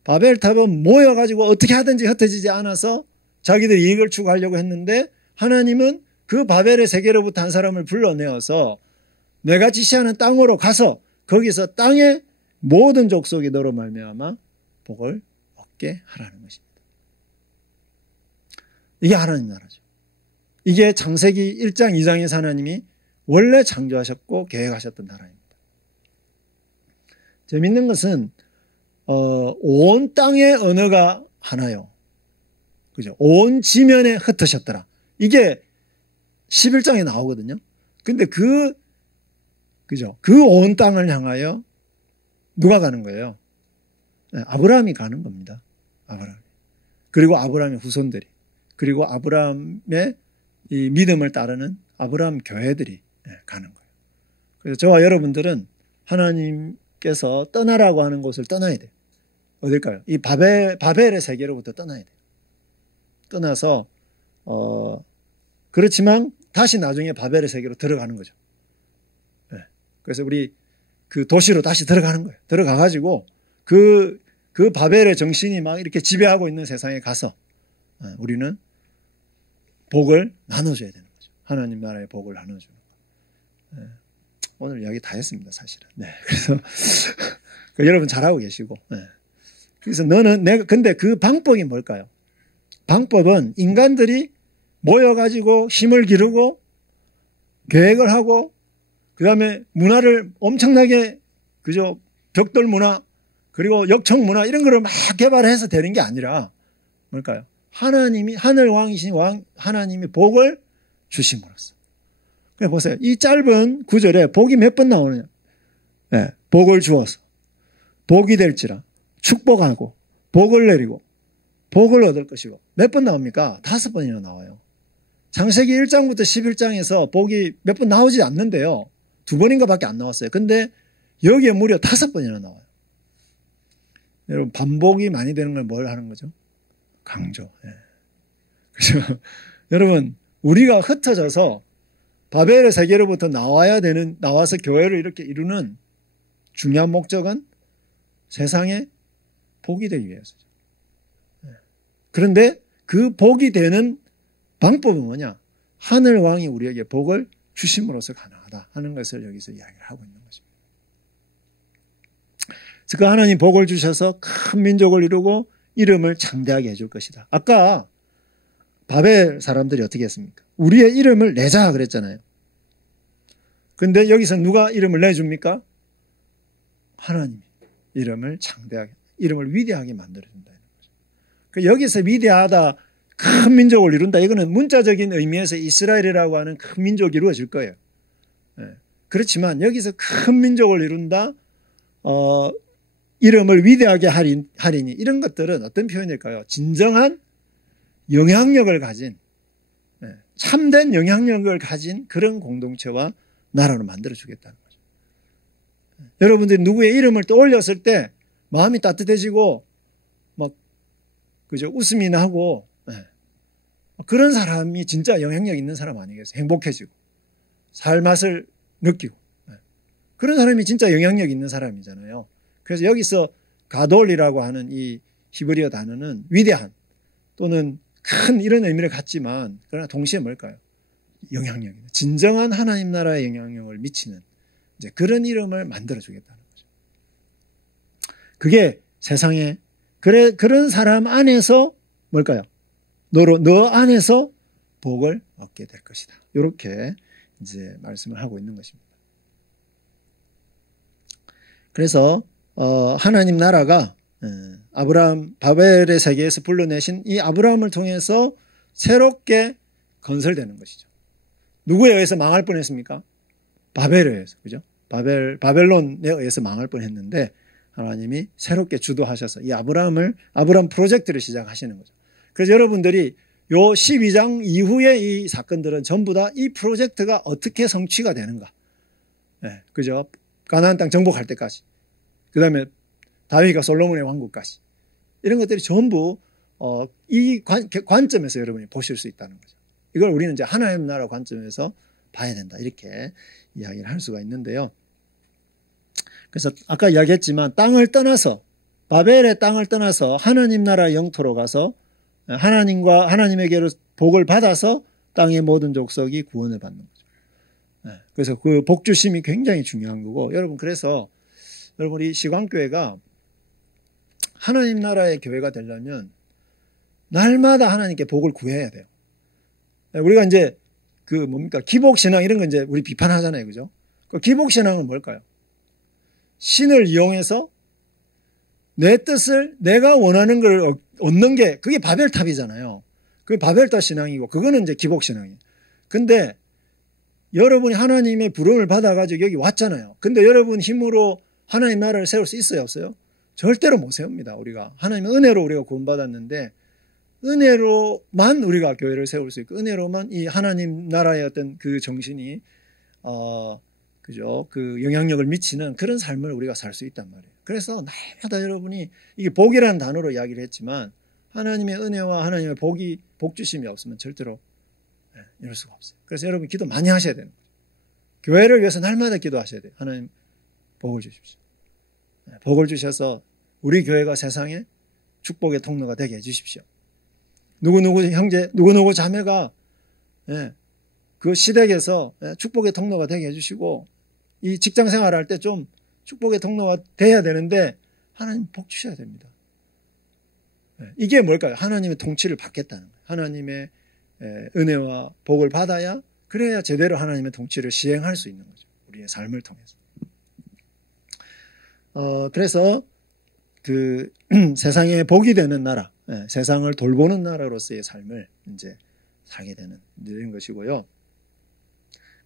바벨탑은 모여가지고 어떻게 하든지 흩어지지 않아서 자기들 이익을 추구하려고 했는데 하나님은 그 바벨의 세계로부터 한 사람을 불러내어서 내가 지시하는 땅으로 가서 거기서 땅의 모든 족속이 너로 말미암아 복을 얻게 하라는 것입니다. 이게 하나님 나라죠. 이게 창세기 1장 2장에서 하나님이 원래 창조하셨고 계획하셨던 나라입니다. 재밌는 것은 온 땅의 언어가 하나요. 그죠? 온 지면에 흩으셨더라. 이게 11장에 나오거든요. 근데 그죠? 그 온 땅을 향하여 누가 가는 거예요? 네, 아브라함이 가는 겁니다. 아브라함. 그리고 아브라함의 후손들이. 그리고 아브라함의 이 믿음을 따르는 아브라함 교회들이 가는 거예요. 그래서 저와 여러분들은 하나님께서 떠나라고 하는 곳을 떠나야 돼요. 어딜까요? 이 바벨의 세계로부터 떠나야 돼요. 떠나서 그렇지만 다시 나중에 바벨의 세계로 들어가는 거죠. 네. 그래서 우리 그 도시로 다시 들어가는 거예요. 들어가가지고 그 바벨의 정신이 막 이렇게 지배하고 있는 세상에 가서 우리는 복을 나눠줘야 되는 거죠. 하나님 나라의 복을 나눠주는 거. 네. 오늘 이야기 다 했습니다, 사실은. 네. 그래서 여러분 잘하고 계시고. 네. 그래서 근데 그 방법이 뭘까요? 방법은 인간들이 모여가지고 힘을 기르고 계획을 하고 그 다음에 문화를 엄청나게 그저 벽돌 문화 그리고 역청 문화 이런 거를 막 개발해서 되는 게 아니라 뭘까요? 하나님이 하늘 왕이신 하나님이 복을 주심으로써. 그래 보세요. 이 짧은 구절에 복이 몇 번 나오느냐? 네, 복을 주어서 복이 될지라 축복하고 복을 내리고 복을 얻을 것이고 몇 번 나옵니까? 5번이나 나와요. 창세기 1장부터 11장에서 복이 몇 번 나오지 않는데요. 2번인가 밖에 안 나왔어요. 근데 여기에 무려 5번이나 나와요. 여러분 반복이 많이 되는 걸 뭘 하는 거죠? 강조. 예. 그렇죠? 여러분 우리가 흩어져서 바벨의 세계로부터 나와서 교회를 이렇게 이루는 중요한 목적은 세상에 복이 되기 위해서죠. 예. 그런데 그 복이 되는 방법은 뭐냐? 하늘 왕이 우리에게 복을 주심으로써 가능하다 하는 것을 여기서 이야기를 하고 있는 것입니다. 그래서 그 하나님 복을 주셔서 큰 민족을 이루고 이름을 창대하게 해줄 것이다. 아까 바벨 사람들이 어떻게 했습니까? 우리의 이름을 내자 그랬잖아요. 근데 여기서 누가 이름을 내줍니까? 하나님이 이름을 창대하게, 이름을 위대하게 만들어준다는 거죠. 그러니까 여기서 위대하다, 큰 민족을 이룬다. 이거는 문자적인 의미에서 이스라엘이라고 하는 큰 민족이 이루어질 거예요. 네. 그렇지만 여기서 큰 민족을 이룬다, 이름을 위대하게 하리니 이런 것들은 어떤 표현일까요? 진정한 영향력을 가진, 참된 영향력을 가진 그런 공동체와 나라로 만들어주겠다는 거죠. 여러분들이 누구의 이름을 떠올렸을 때 마음이 따뜻해지고 막 그죠? 웃음이 나고 그런 사람이 진짜 영향력 있는 사람 아니겠어요? 행복해지고 살 맛을 느끼고 그런 사람이 진짜 영향력 있는 사람이잖아요. 그래서 여기서 가돌이라고 하는 이 히브리어 단어는 위대한 또는 큰 이런 의미를 갖지만 그러나 동시에 뭘까요? 영향력입니다. 진정한 하나님 나라의 영향력을 미치는 이제 그런 이름을 만들어주겠다는 거죠. 그게 세상에 그런 사람 안에서 뭘까요? 너 안에서 복을 얻게 될 것이다. 이렇게 이제 말씀을 하고 있는 것입니다. 그래서 하나님 나라가 아브라함 바벨의 세계에서 불러내신 이 아브라함을 통해서 새롭게 건설되는 것이죠. 누구에 의해서 망할 뻔했습니까? 바벨에 의해서, 그죠? 바벨론에 의해서 망할 뻔했는데 하나님이 새롭게 주도하셔서 이 아브라함 프로젝트를 시작하시는 거죠. 그래서 여러분들이 요 12장 이후의 이 사건들은 전부 다 이 프로젝트가 어떻게 성취가 되는가, 그죠? 가나안 땅 정복할 때까지, 그 다음에 다윗과 솔로몬의 왕국까지 이런 것들이 전부 이 관점에서 여러분이 보실 수 있다는 거죠. 이걸 우리는 이제 하나님 나라 관점에서 봐야 된다 이렇게 이야기를 할 수가 있는데요. 그래서 아까 이야기했지만 바벨의 땅을 떠나서 하나님 나라의 영토로 가서 하나님에게로 복을 받아서 땅의 모든 족속이 구원을 받는 거죠. 그래서 그 복주심이 굉장히 중요한 거고, 여러분, 그래서 여러분, 이 시광교회가 하나님 나라의 교회가 되려면 날마다 하나님께 복을 구해야 돼요. 우리가 이제 기복신앙 이런 거 이제 우리 비판하잖아요. 그죠? 그 기복신앙은 뭘까요? 신을 이용해서 내 뜻을 내가 원하는 걸 얻는 게 그게 바벨탑이잖아요. 그게 바벨탑 신앙이고 그거는 이제 기복신앙이에요. 근데 여러분이 하나님의 부름을 받아가지고 여기 왔잖아요. 근데 여러분 힘으로 하나님 나라를 세울 수 있어요? 없어요? 절대로 못 세웁니다. 우리가. 하나님의 은혜로 우리가 구원받았는데 은혜로만 우리가 교회를 세울 수 있고 은혜로만 이 하나님 나라의 어떤 그 정신이 그죠? 그 영향력을 미치는 그런 삶을 우리가 살 수 있단 말이에요. 그래서 날마다 여러분이 이게 복이라는 단어로 이야기를 했지만 하나님의 은혜와 하나님의 복주심이 없으면 절대로 이럴 수가 없어요. 그래서 여러분 기도 많이 하셔야 되는 거죠. 교회를 위해서 날마다 기도하셔야 돼요. 하나님 복을 주십시오. 복을 주셔서 우리 교회가 세상에 축복의 통로가 되게 해주십시오. 누구누구 형제, 누구누구 자매가 그 시댁에서 축복의 통로가 되게 해주시고 이 직장 생활할 때 좀 축복의 통로가 돼야 되는데 하나님 복 주셔야 됩니다. 이게 뭘까요? 하나님의 통치를 받겠다는 거예요. 하나님의 은혜와 복을 받아야 그래야 제대로 하나님의 통치를 시행할 수 있는 거죠. 우리의 삶을 통해서. 그래서 그 세상에 복이 되는 나라, 세상을 돌보는 나라로서의 삶을 이제 살게 되는 이런 것이고요.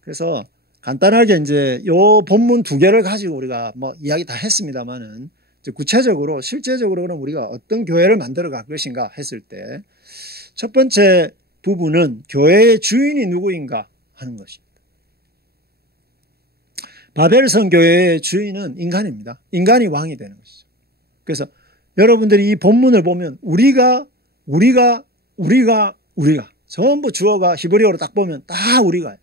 그래서 간단하게 이제 요 본문 두 개를 가지고 우리가 뭐 이야기 다 했습니다만은 구체적으로 실제적으로 그럼 우리가 어떤 교회를 만들어 갈 것인가 했을 때 첫 번째 부분은 교회의 주인이 누구인가 하는 것입니다. 바벨성 교회의 주인은 인간입니다. 인간이 왕이 되는 것이죠. 그래서 여러분들이 이 본문을 보면 우리가 전부 주어가 히브리어로 딱 보면 다 우리가요.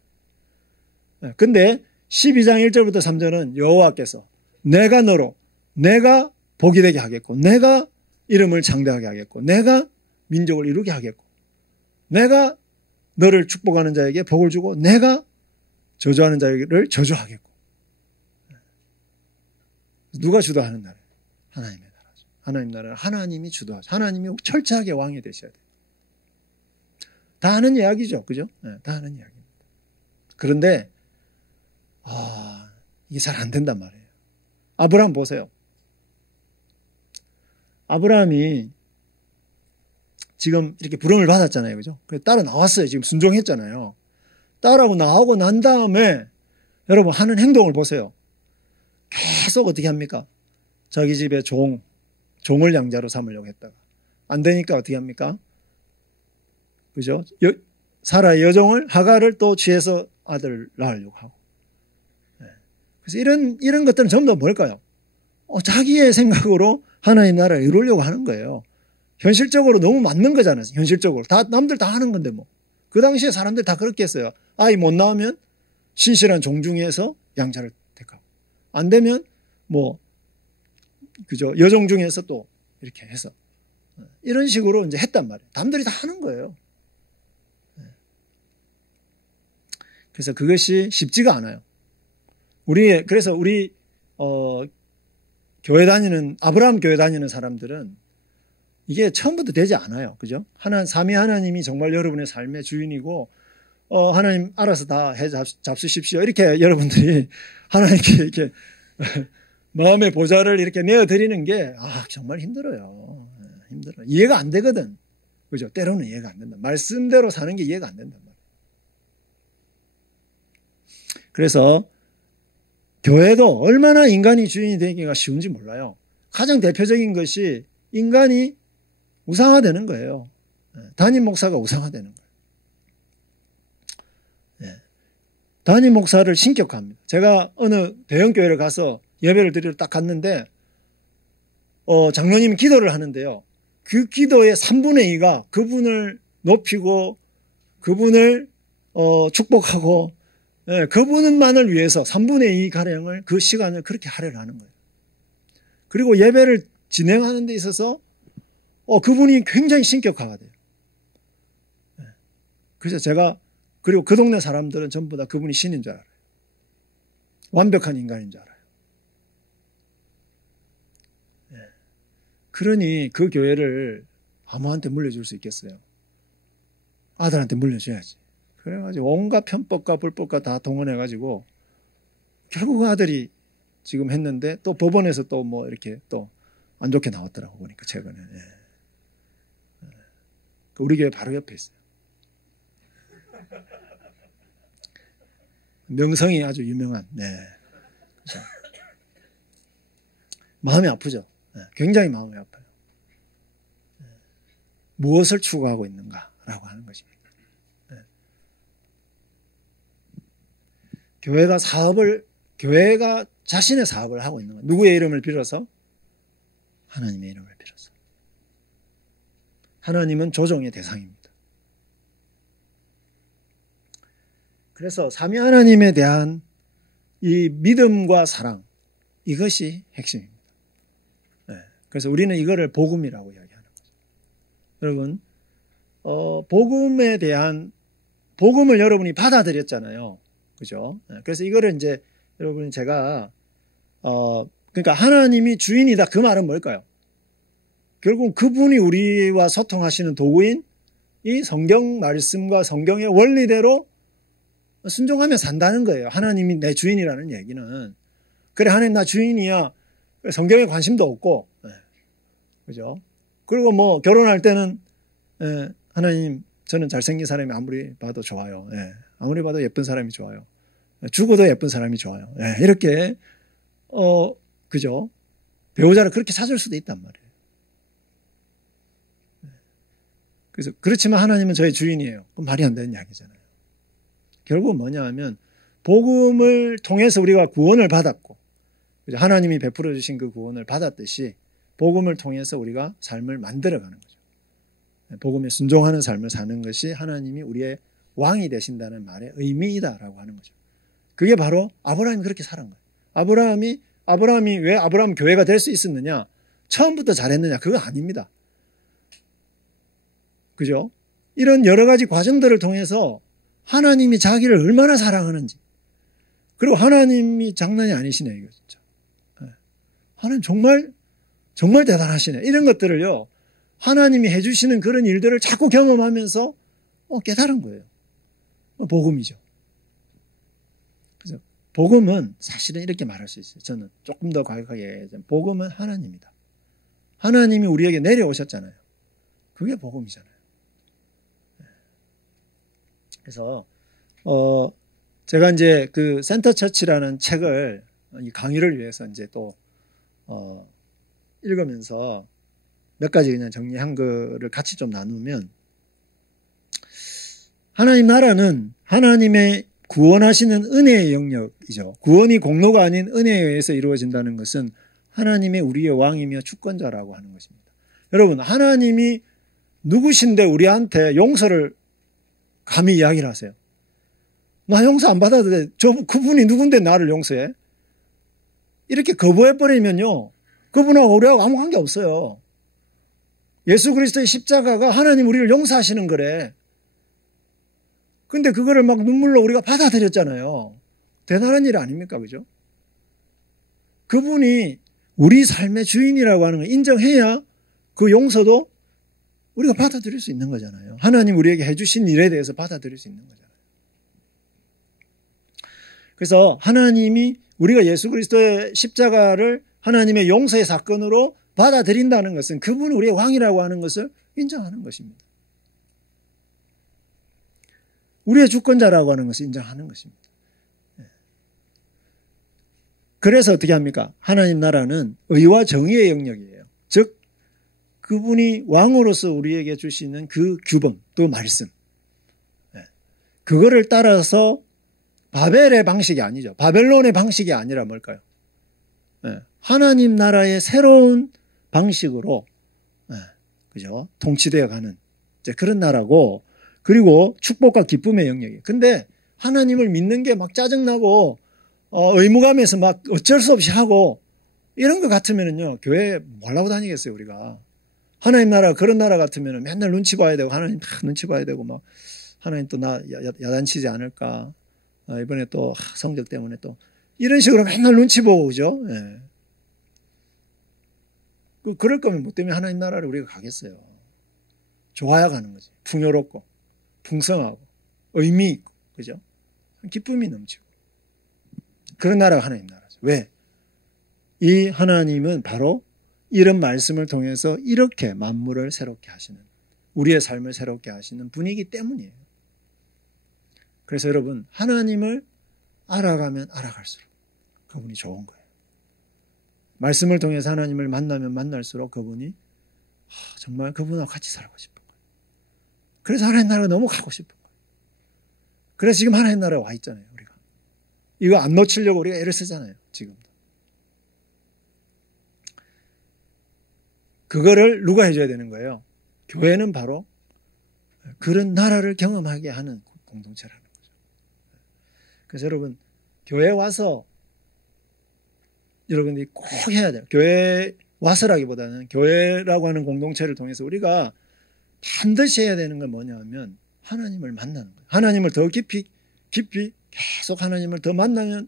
근데 12장 1절부터 3절은 여호와께서 내가 복이 되게 하겠고 내가 이름을 장대하게 하겠고 내가 민족을 이루게 하겠고 내가 너를 축복하는 자에게 복을 주고 내가 저주하는 자를 저주하겠고. 누가 주도하는 나라예요? 하나님의 나라죠. 하나님 나라는 하나님이 주도하죠. 하나님이 철저하게 왕이 되셔야 돼요. 다 하는 이야기죠. 그죠? 다 하는 이야기입니다. 그런데 이게 잘 안 된단 말이에요. 아브라함 보세요. 아브라함이 지금 이렇게 부름을 받았잖아요. 그죠? 그래서 따라 나왔어요. 지금 순종했잖아요. 따라하고 나오고 난 다음에 여러분 하는 행동을 보세요. 계속 어떻게 합니까? 자기 집에 종을 양자로 삼으려고 했다가 안 되니까 어떻게 합니까? 그죠? 사라의 여종을 하갈을 또 취해서 아들을 낳으려고 하고. 그래서 이런 것들은 전부 다 뭘까요? 자기의 생각으로 하나님 나라를 이루려고 하는 거예요. 현실적으로 너무 맞는 거잖아요. 현실적으로. 남들 다 하는 건데 뭐. 그 당시에 사람들 다 그렇게 했어요. 아이 못 낳으면 신실한 종 중에서 양자를 택하고. 안 되면 그죠? 여종 중에서 또 이렇게 해서. 이런 식으로 이제 했단 말이에요. 남들이 다 하는 거예요. 그래서 그것이 쉽지가 않아요. 그래서 우리 아브라함 교회 다니는 사람들은 이게 처음부터 되지 않아요. 그죠? 삼위 하나님이 정말 여러분의 삶의 주인이고, 하나님 알아서 다 잡수십시오. 이렇게 여러분들이 하나님께 이렇게 마음의 보좌를 이렇게 내어드리는 게, 정말 힘들어요. 힘들어요. 이해가 안 되거든. 그죠? 때로는 이해가 안 된다. 말씀대로 사는 게 이해가 안 된단 말이에요. 그래서 교회도 얼마나 인간이 주인이 되기가 쉬운지 몰라요. 가장 대표적인 것이 인간이 우상화되는 거예요. 담임 목사가 우상화되는 거예요. 담임 목사를 신격화합니다. 제가 어느 대형교회를 가서 예배를 드리러 딱 갔는데 장로님이 기도를 하는데요. 그 기도의 3분의 2가 그분을 높이고 그분을 축복하고 예, 그분만을 위해서 3분의 2 가량을 그 시간을 그렇게 할애를 하는 거예요. 그리고 예배를 진행하는 데 있어서 그분이 굉장히 신격화가 돼요. 예. 그래서 제가 그리고 그 동네 사람들은 전부 다 그분이 신인 줄 알아요. 완벽한 인간인 줄 알아요. 예. 그러니 그 교회를 아무한테 물려줄 수 있겠어요? 아들한테 물려줘야지. 그래가지고 온갖 편법과 불법과 다 동원해가지고 결국 아들이 지금 했는데 또 법원에서 또 뭐 이렇게 또 안 좋게 나왔더라고 보니까 최근에. 예. 우리 교회 바로 옆에 있어요. 명성이 아주 유명한. 네. 그렇죠. 마음이 아프죠. 네. 굉장히 마음이 아파요. 네. 무엇을 추구하고 있는가라고 하는 것입니다. 네. 교회가 자신의 사업을 하고 있는 거예요. 누구의 이름을 빌어서? 하나님의 이름을 빌어서. 하나님은 조종의 대상입니다. 그래서 삼위 하나님에 대한 이 믿음과 사랑, 이것이 핵심입니다. 네. 그래서 우리는 이거를 복음이라고 이야기하는 거죠. 여러분, 복음을 여러분이 받아들였잖아요. 그죠? 네. 그래서 이거를 이제 여러분 제가 그러니까 하나님이 주인이다. 그 말은 뭘까요? 결국 그분이 우리와 소통하시는 도구인 이 성경 말씀과 성경의 원리대로 순종하며 산다는 거예요. 하나님이 내 주인이라는 얘기는. 그래, 하나님 나 주인이야. 성경에 관심도 없고, 그죠? 그리고 뭐 결혼할 때는 하나님 저는 잘생긴 사람이 아무리 봐도 좋아요. 아무리 봐도 예쁜 사람이 좋아요. 죽어도 예쁜 사람이 좋아요. 이렇게 그죠? 배우자를 그렇게 찾을 수도 있단 말이에요. 그래서 그렇지만 하나님은 저의 주인이에요. 그럼 말이 안 되는 이야기잖아요. 결국은 뭐냐 하면 복음을 통해서 우리가 구원을 받았고 하나님이 베풀어 주신 그 구원을 받았듯이 복음을 통해서 우리가 삶을 만들어가는 거죠. 복음에 순종하는 삶을 사는 것이 하나님이 우리의 왕이 되신다는 말의 의미이다라고 하는 거죠. 그게 바로 아브라함이 그렇게 살은 거예요. 아브라함이 왜 아브라함 교회가 될 수 있었느냐? 처음부터 잘했느냐? 그거 아닙니다. 그죠? 이런 여러 가지 과정들을 통해서 하나님이 자기를 얼마나 사랑하는지, 그리고 하나님이 장난이 아니시네, 이거 진짜. 하나님 정말 대단하시네. 이런 것들을요, 하나님이 해주시는 그런 일들을 자꾸 경험하면서 깨달은 거예요. 복음이죠. 그래서 복음은 사실은 이렇게 말할 수 있어요. 저는 조금 더 과격하게 얘기하자면 복음은 하나님이다. 하나님이 우리에게 내려오셨잖아요. 그게 복음이잖아요. 그래서 제가 이제 그 센터 처치라는 책을 이 강의를 위해서 이제 또 읽으면서 몇 가지 그냥 정리한 거를 같이 좀 나누면, 하나님 나라는 하나님의 구원하시는 은혜의 영역이죠. 구원이 공로가 아닌 은혜에 의해서 이루어진다는 것은 하나님의 우리의 왕이며 주권자라고 하는 것입니다. 여러분, 하나님이 누구신데 우리한테 용서를 감히 이야기를 하세요? 나 용서 안 받아도 돼. 그분이 누군데 나를 용서해? 이렇게 거부해버리면요, 그분하고 우리하고 아무 관계 없어요. 예수 그리스도의 십자가가 하나님 우리를 용서하시는 거래. 근데 그거를 막 눈물로 우리가 받아들였잖아요. 대단한 일 아닙니까? 그죠? 그분이 우리 삶의 주인이라고 하는 걸 인정해야 그 용서도 우리가 받아들일 수 있는 거잖아요. 하나님 우리에게 해주신 일에 대해서 받아들일 수 있는 거잖아요. 그래서 하나님이 우리가 예수 그리스도의 십자가를 하나님의 용서의 사건으로 받아들인다는 것은 그분이 우리의 왕이라고 하는 것을 인정하는 것입니다. 우리의 주권자라고 하는 것을 인정하는 것입니다. 그래서 어떻게 합니까? 하나님 나라는 의와 정의의 영역이에요. 즉 그분이 왕으로서 우리에게 주시는 그 규범, 또 말씀, 그거를 따라서 바벨의 방식이 아니죠. 바벨론의 방식이 아니라 뭘까요? 하나님 나라의 새로운 방식으로 그죠? 통치되어 가는 이제 그런 나라고, 그리고 축복과 기쁨의 영역이에요. 근데 하나님을 믿는 게 막 짜증나고 의무감에서 막 어쩔 수 없이 하고 이런 것 같으면은요, 교회 뭐라고 다니겠어요, 우리가. 하나님 나라, 그런 나라 같으면은 맨날 눈치 봐야 되고, 하나님 눈치 봐야 되고, 막, 하나님 또 나 야단치지 않을까. 이번에 또 성적 때문에 또, 이런 식으로 맨날 눈치 보고, 그죠? 예. 그럴 거면 뭐 때문에 하나님 나라를 우리가 가겠어요. 좋아야 가는 거지. 풍요롭고, 풍성하고, 의미 있고, 그죠? 기쁨이 넘치고. 그런 나라가 하나님 나라죠. 왜? 이 하나님은 바로 이런 말씀을 통해서 이렇게 만물을 새롭게 하시는, 우리의 삶을 새롭게 하시는 분이기 때문이에요. 그래서 여러분, 하나님을 알아가면 알아갈수록 그분이 좋은 거예요. 말씀을 통해서 하나님을 만나면 만날수록 그분이 정말 그분하고 같이 살고 싶은 거예요. 그래서 하나님 나라가 너무 가고 싶은 거예요. 그래서 지금 하나님 나라에 와 있잖아요, 우리가. 이거 안 놓치려고 우리가 애를 쓰잖아요, 지금도. 그거를 누가 해줘야 되는 거예요? 교회는 바로 그런 나라를 경험하게 하는 공동체라는 거죠. 그래서 여러분, 교회 와서 여러분들이 꼭 해야 돼요. 교회 와서라기보다는 교회라고 하는 공동체를 통해서 우리가 반드시 해야 되는 건 뭐냐 하면 하나님을 만나는 거예요. 하나님을 더 깊이 계속 하나님을 더 만나면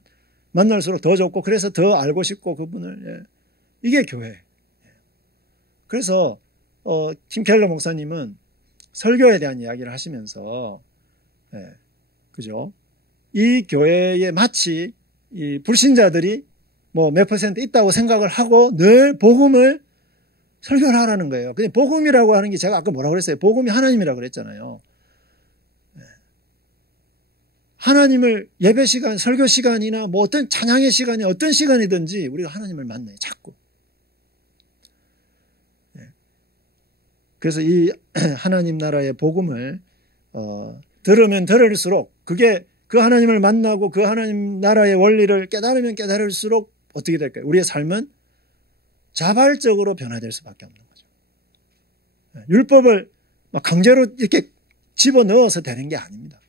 만날수록 더 좋고, 그래서 더 알고 싶고 그분을, 이게 교회. 그래서 팀 켈러 목사님은 설교에 대한 이야기를 하시면서, 그죠? 이 교회에 마치 이 불신자들이 뭐 몇 퍼센트 있다고 생각을 하고 늘 복음을 설교를 하라는 거예요. 근데 복음이라고 하는 게 제가 아까 뭐라고 그랬어요? 복음이 하나님이라고 그랬잖아요. 하나님을 예배 시간, 설교 시간이나 뭐 어떤 찬양의 시간이 어떤 시간이든지 우리가 하나님을 만나요. 자꾸. 그래서 이 하나님 나라의 복음을 들으면 들을수록, 그게 그 하나님을 만나고 그 하나님 나라의 원리를 깨달으면 깨달을수록 어떻게 될까요? 우리의 삶은 자발적으로 변화될 수밖에 없는 거죠. 율법을 막 강제로 이렇게 집어넣어서 되는 게 아닙니다.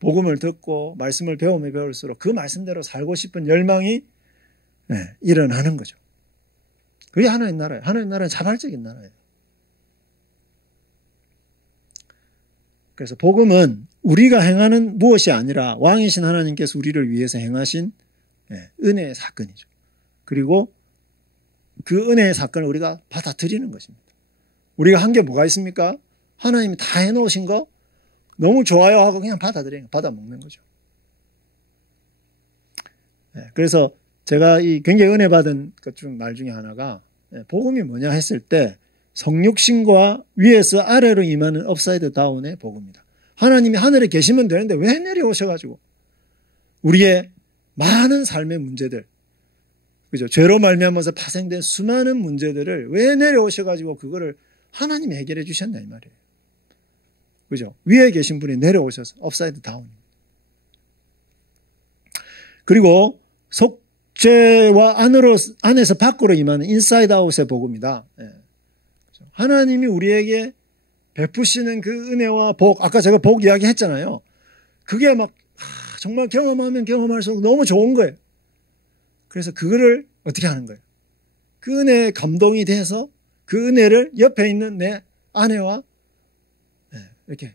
복음을 듣고 말씀을 배우면 배울수록 그 말씀대로 살고 싶은 열망이 일어나는 거죠. 그게 하나님 나라예요. 하나님 나라는 자발적인 나라예요. 그래서 복음은 우리가 행하는 무엇이 아니라 왕이신 하나님께서 우리를 위해서 행하신 은혜의 사건이죠. 그리고 그 은혜의 사건을 우리가 받아들이는 것입니다. 우리가 한 게 뭐가 있습니까? 하나님이 다 해놓으신 거 너무 좋아요 하고 그냥 받아먹는 거죠. 그래서 제가 이 굉장히 은혜 받은 것 중 말 중에 하나가, 복음이 뭐냐 했을 때 성육신과 위에서 아래로 임하는 업사이드 다운의 복음이다. 하나님이 하늘에 계시면 되는데 왜 내려오셔가지고 우리의 많은 삶의 문제들, 그죠? 죄로 말미암아서 파생된 수많은 문제들을 왜 내려오셔가지고 그거를 하나님이 해결해 주셨나 이 말이에요. 그죠? 위에 계신 분이 내려오셔서 업사이드 다운. 그리고 속죄와 안에서 밖으로 임하는 인사이드 아웃의 복음이다. 하나님이 우리에게 베푸시는 그 은혜와 복, 아까 제가 복 이야기 했잖아요. 그게 막 정말 경험하면 경험할수록 너무 좋은 거예요. 그래서 그거를 어떻게 하는 거예요? 그 은혜에 감동이 돼서 그 은혜를 옆에 있는 내 아내와 이렇게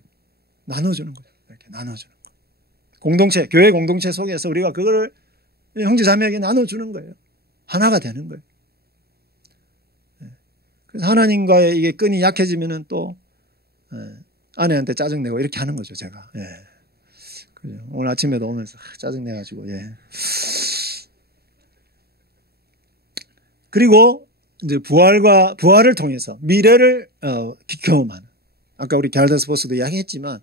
나눠주는 거예요. 이렇게 나눠주는 거. 공동체, 교회 공동체 속에서 우리가 그거를 형제 자매에게 나눠주는 거예요. 하나가 되는 거예요. 그래서 하나님과의 이게 끈이 약해지면은 또 아내한테 짜증내고 이렇게 하는 거죠, 제가. 그죠? 오늘 아침에도 오면서 짜증내가지고, 그리고 이제 부활을 통해서 미래를 경험하는. 아까 우리 게알다스 보스도 이야기했지만,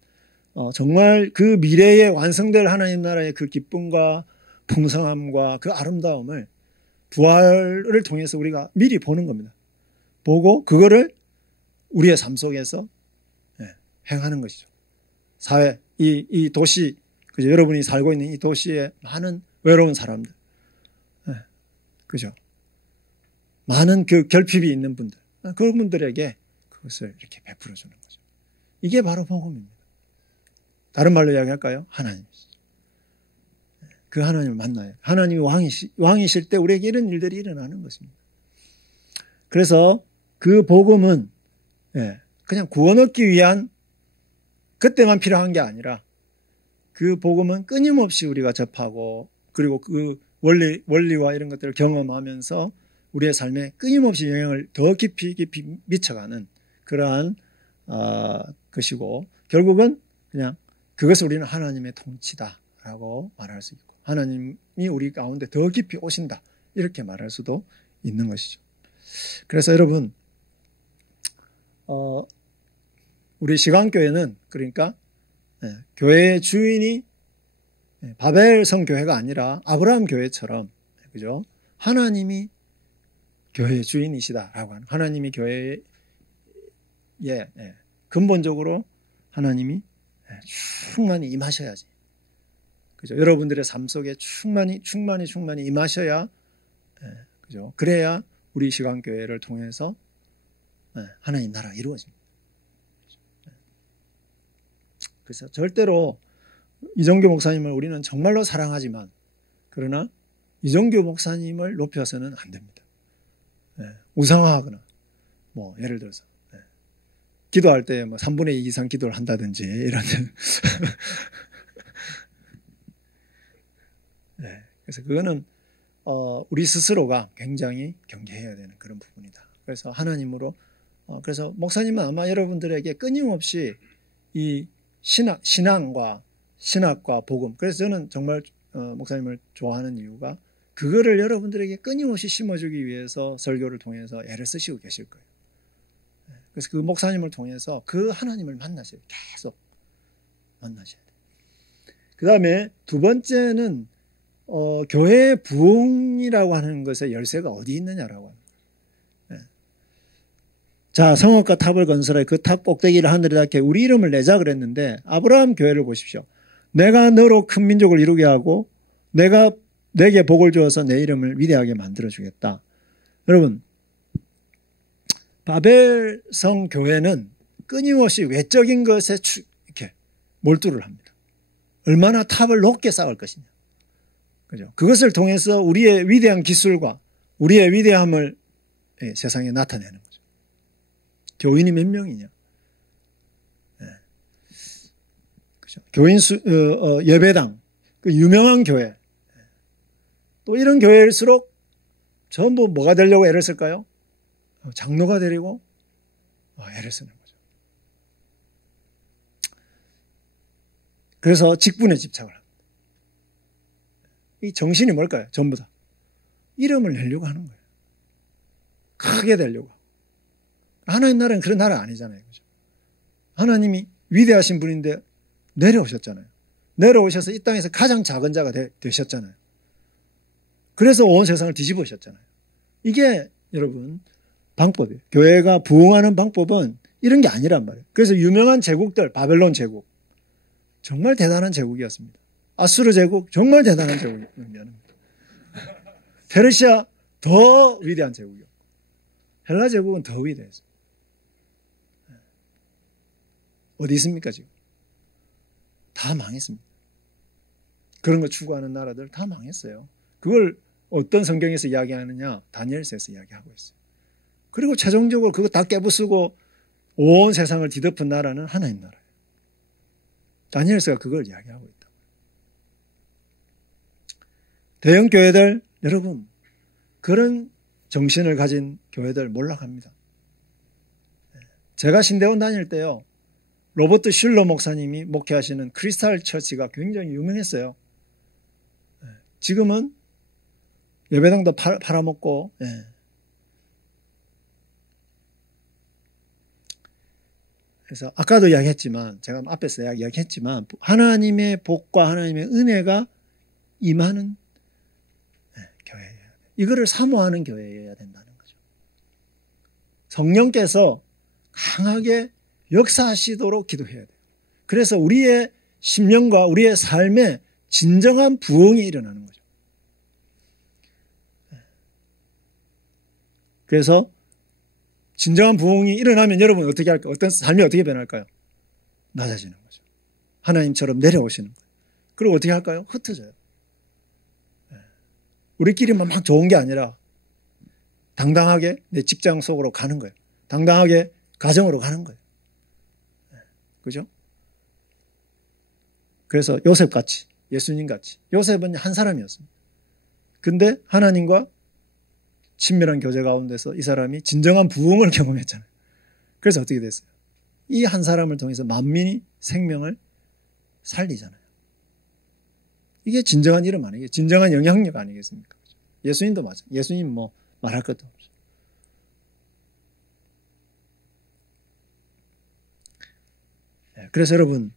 정말 그 미래에 완성될 하나님 나라의 그 기쁨과 풍성함과 그 아름다움을 부활을 통해서 우리가 미리 보는 겁니다. 보고 그거를 우리의 삶 속에서 행하는 것이죠. 사회, 이 도시, 그죠? 여러분이 살고 있는 이 도시에 많은 외로운 사람들, 그죠? 많은 그 결핍이 있는 분들, 그분들에게 그것을 이렇게 베풀어 주는 거죠. 이게 바로 복음입니다. 다른 말로 이야기할까요? 하나님이시죠. 그 하나님을 만나요. 하나님이 왕이실 때 우리에게 이런 일들이 일어나는 것입니다. 그래서 그 복음은 그냥 구원 얻기 위한 그때만 필요한 게 아니라 그 복음은 끊임없이 우리가 접하고 그리고 그 원리와 이런 것들을 경험하면서 우리의 삶에 끊임없이 영향을 더 깊이 미쳐가는 그러한 것이고 결국은 그냥 그것을 우리는 하나님의 통치다라고 말할 수 있고 하나님이 우리 가운데 더 깊이 오신다 이렇게 말할 수도 있는 것이죠. 그래서 여러분 우리 시강교회는 그러니까 교회의 주인이 바벨성 교회가 아니라 아브라함 교회처럼 그죠? 하나님이 교회의 주인이시다라고 하는 하나님이 교회에 근본적으로 하나님이 충만히 임하셔야지. 그죠? 여러분들의 삶 속에 충만히 임하셔야 그죠? 그래야 우리 시강교회를 통해서 하나님 나라가 이루어집니다. 그래서 절대로 이정규 목사님을 우리는 정말로 사랑하지만 그러나 이정규 목사님을 높여서는 안 됩니다. 우상화하거나 뭐 예를 들어서 기도할 때 뭐 3분의 2 이상 기도를 한다든지 이런 그래서 그거는 우리 스스로가 굉장히 경계해야 되는 그런 부분이다. 그래서 하나님으로 그래서 목사님은 아마 여러분들에게 끊임없이 이 신앙과 복음 그래서 저는 정말 목사님을 좋아하는 이유가 그거를 여러분들에게 끊임없이 심어주기 위해서 설교를 통해서 애를 쓰시고 계실 거예요. 그래서 그 목사님을 통해서 그 하나님을 만나셔야 돼요. 계속 만나셔야 돼요. 그 다음에 두 번째는 교회의 부흥이라고 하는 것의 열쇠가 어디 있느냐라고 합니다. 자, 성읍과 탑을 건설해 그 탑 꼭대기를 하늘에 닿게 우리 이름을 내자 그랬는데 아브라함 교회를 보십시오. 내가 너로 큰 민족을 이루게 하고 내가 내게 복을 주어서 내 이름을 위대하게 만들어주겠다. 여러분 바벨성 교회는 끊임없이 외적인 것에 이렇게 몰두를 합니다. 얼마나 탑을 높게 쌓을 것이냐. 그죠? 그것을 통해서 우리의 위대한 기술과 우리의 위대함을 세상에 나타내는 거죠. 교인이 몇 명이냐? 그죠? 교인 예배당, 그 유명한 교회. 또 이런 교회일수록 전부 뭐가 되려고 애를 쓸까요? 장로가 되려고 애를 쓰는 거죠. 그래서 직분에 집착을 합니다. 이 정신이 뭘까요? 전부 다. 이름을 내려고 하는 거예요. 크게 되려고. 하나님 나라는 그런 나라 아니잖아요. 그죠? 하나님이 위대하신 분인데 내려오셨잖아요. 내려오셔서 이 땅에서 가장 작은 자가 되셨잖아요. 그래서 온 세상을 뒤집으셨잖아요. 이게 여러분 방법이에요. 교회가 부흥하는 방법은 이런 게 아니란 말이에요. 그래서 유명한 제국들, 바벨론 제국 정말 대단한 제국이었습니다. 아수르 제국 정말 대단한 제국이었습니다. 페르시아 더 위대한 제국이었고 헬라 제국은 더 위대했어요. 어디 있습니까 지금? 다 망했습니다. 그런 거 추구하는 나라들 다 망했어요. 그걸 어떤 성경에서 이야기하느냐? 다니엘서에서 이야기하고 있어요. 그리고 최종적으로 그거 다 깨부수고 온 세상을 뒤덮은 나라는 하나님 나라예요. 다니엘서가 그걸 이야기하고 있다. 대형 교회들 여러분 그런 정신을 가진 교회들 몰락합니다. 제가 신대원 다닐 때요. 로버트 슐러 목사님이 목회하시는 크리스탈 처치가 굉장히 유명했어요. 지금은 예배당도 팔아먹고 그래서 아까도 이야기했지만 제가 앞에서 이야기했지만 하나님의 복과 하나님의 은혜가 임하는 교회예요. 이거를 사모하는 교회여야 된다는 거죠. 성령께서 강하게 역사하시도록 기도해야 돼요. 그래서 우리의 심령과 우리의 삶에 진정한 부흥이 일어나는 거죠. 그래서 진정한 부흥이 일어나면 여러분 어떻게 할까요? 어떤 삶이 어떻게 변할까요? 낮아지는 거죠. 하나님처럼 내려오시는 거예요. 그리고 어떻게 할까요? 흩어져요. 우리끼리만 막 좋은 게 아니라 당당하게 내 직장 속으로 가는 거예요. 당당하게 가정으로 가는 거예요. 그죠? 그래서 요셉같이, 예수님같이. 요셉은 한 사람이었습니다. 근데 하나님과 친밀한 교제 가운데서 이 사람이 진정한 부흥을 경험했잖아요. 그래서 어떻게 됐어요? 이 한 사람을 통해서 만민이 생명을 살리잖아요. 이게 진정한 이름 아니겠어요? 진정한 영향력 아니겠습니까? 예수님도 맞아요. 예수님 뭐 말할 것도 없죠. 그래서 여러분,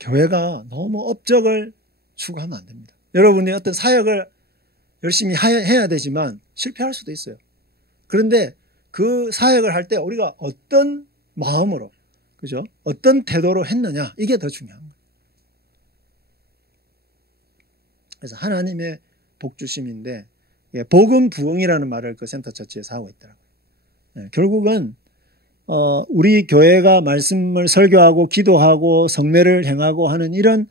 교회가 너무 업적을 추구하면 안 됩니다. 여러분이 어떤 사역을 열심히 해야 되지만 실패할 수도 있어요. 그런데 그 사역을 할 때 우리가 어떤 마음으로, 그죠? 어떤 태도로 했느냐, 이게 더 중요한 거예요. 그래서 하나님의 복주심인데, 복음 부흥이라는 말을 그 센터처치에서 하고 있더라고요. 결국은 우리 교회가 말씀을 설교하고 기도하고 성례를 행하고 하는 이런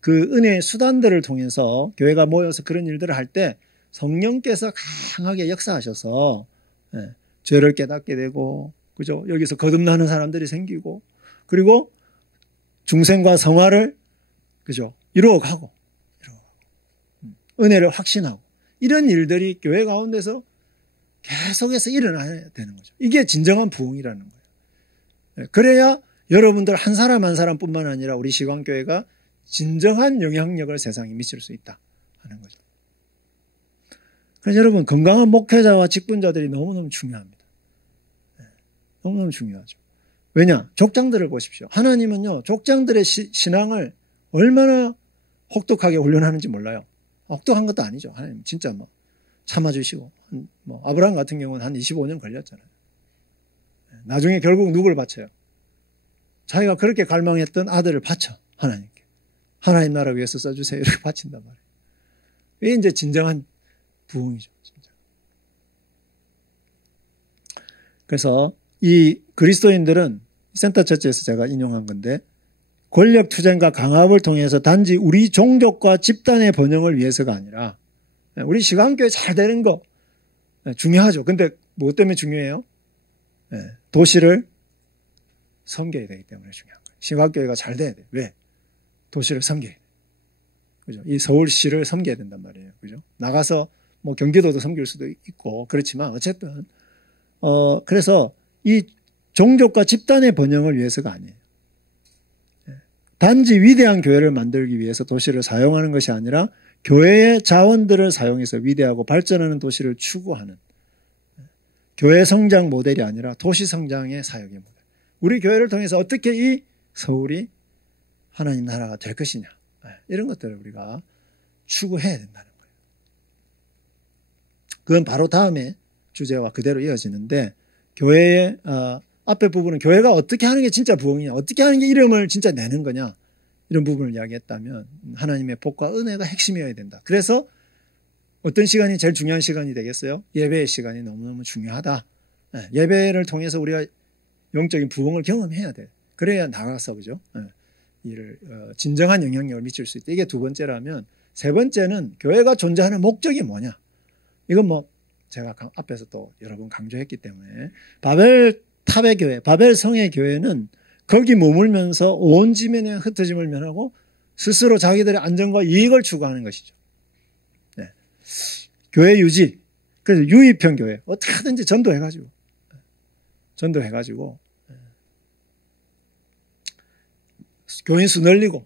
그 은혜의 수단들을 통해서 교회가 모여서 그런 일들을 할 때 성령께서 강하게 역사하셔서 죄를 깨닫게 되고, 그죠? 여기서 거듭나는 사람들이 생기고, 그리고 중생과 성화를, 그죠? 이루어가고, 은혜를 확신하고, 이런 일들이 교회 가운데서 계속해서 일어나야 되는 거죠. 이게 진정한 부흥이라는 거예요. 그래야 여러분들 한 사람 한 사람뿐만 아니라 우리 시광교회가 진정한 영향력을 세상에 미칠 수 있다 하는 거죠. 그래서 여러분, 건강한 목회자와 직분자들이 너무너무 중요합니다. 너무너무 중요하죠. 왜냐? 족장들을 보십시오. 하나님은요, 족장들의 신앙을 얼마나 혹독하게 훈련하는지 몰라요. 혹독한 것도 아니죠. 하나님 진짜 뭐 참아주시고, 뭐 아브라함 같은 경우는 한 25년 걸렸잖아요. 나중에 결국 누구를 바쳐요? 자기가 그렇게 갈망했던 아들을 바쳐, 하나님께. 하나님 나라 위해서 써주세요. 이렇게 바친단 말이에요. 이게 이제 진정한 부흥이죠. 진짜. 그래서 이 그리스도인들은 센터처치에서 제가 인용한 건데, 권력 투쟁과 강압을 통해서 단지 우리 종족과 집단의 번영을 위해서가 아니라 우리 시간교회 잘 되는 거 중요하죠. 근데 무엇 때문에 중요해요? 도시를 섬겨야 되기 때문에 중요한 거예요. 시간교회가 잘 돼야 돼요. 왜? 도시를 섬겨야 돼요. 그죠? 이 서울시를 섬겨야 된단 말이에요. 그죠? 나가서 뭐 경기도도 섬길 수도 있고 그렇지만 어쨌든 그래서 이 종족과 집단의 번영을 위해서가 아니에요. 단지 위대한 교회를 만들기 위해서 도시를 사용하는 것이 아니라 교회의 자원들을 사용해서 위대하고 발전하는 도시를 추구하는 교회 성장 모델이 아니라 도시 성장의 사역의 모델. 우리 교회를 통해서 어떻게 이 서울이 하나님 나라가 될 것이냐, 이런 것들을 우리가 추구해야 된다는 거예요. 그건 바로 다음에 주제와 그대로 이어지는데, 교회의 앞에 부분은 교회가 어떻게 하는 게 진짜 부흥이냐, 어떻게 하는 게 이름을 진짜 내는 거냐, 이런 부분을 이야기했다면 하나님의 복과 은혜가 핵심이어야 된다. 그래서 어떤 시간이 제일 중요한 시간이 되겠어요? 예배의 시간이 너무너무 중요하다. 예배를 통해서 우리가 영적인 부흥을 경험해야 돼. 그래야 나가서, 그죠? 이를 진정한 영향력을 미칠 수 있다. 이게 두 번째라면, 세 번째는 교회가 존재하는 목적이 뭐냐. 이건 뭐 제가 앞에서 또 여러 번 강조했기 때문에, 바벨탑의 교회, 바벨성의 교회는 거기 머물면서 온 지면의 흩어짐을 면하고 스스로 자기들의 안전과 이익을 추구하는 것이죠. 교회 유지, 그래서 유입형 교회, 어떻게 하든지 전도해가지고 교인 수 늘리고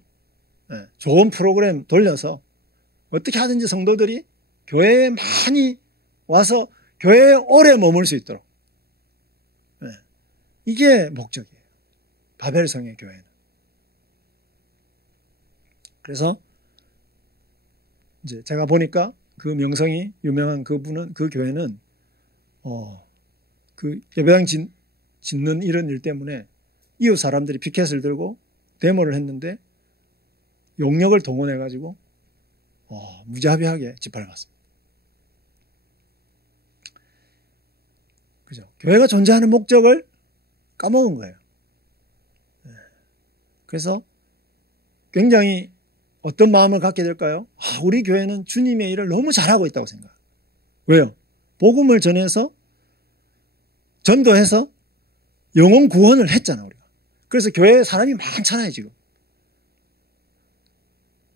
좋은 프로그램 돌려서 어떻게 하든지 성도들이 교회에 많이 와서 교회에 오래 머물 수 있도록, 이게 목적이에요. 바벨성의 교회는. 그래서 이제 제가 보니까 그 명성이 유명한 그분은, 그 교회는 그 예배당 짓는 이런 일 때문에 이웃 사람들이 피켓을 들고 데모를 했는데 용력을 동원해가지고 무자비하게 짓밟았습니다. 그죠? 교회가 존재하는 목적을 까먹은 거예요. 그래서 굉장히 어떤 마음을 갖게 될까요? 우리 교회는 주님의 일을 너무 잘하고 있다고 생각해요. 왜요? 복음을 전해서 전도해서 영혼 구원을 했잖아, 우리가. 그래서 교회에 사람이 많잖아요, 지금.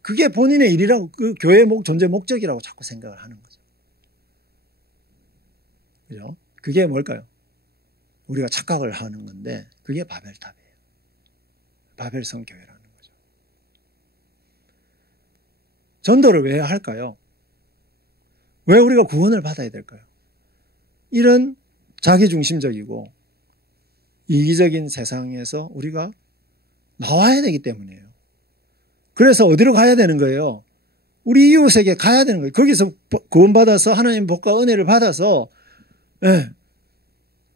그게 본인의 일이라고, 그 교회의 존재 목적이라고 자꾸 생각을 하는 거죠. 그죠? 그게 뭘까요? 우리가 착각을 하는 건데, 그게 바벨탑이에요. 바벨성 교회라는 거죠. 전도를 왜 할까요? 왜 우리가 구원을 받아야 될까요? 이런 자기중심적이고 이기적인 세상에서 우리가 나와야 되기 때문이에요. 그래서 어디로 가야 되는 거예요? 우리 이웃에게 가야 되는 거예요. 거기서 구원받아서 하나님 복과 은혜를 받아서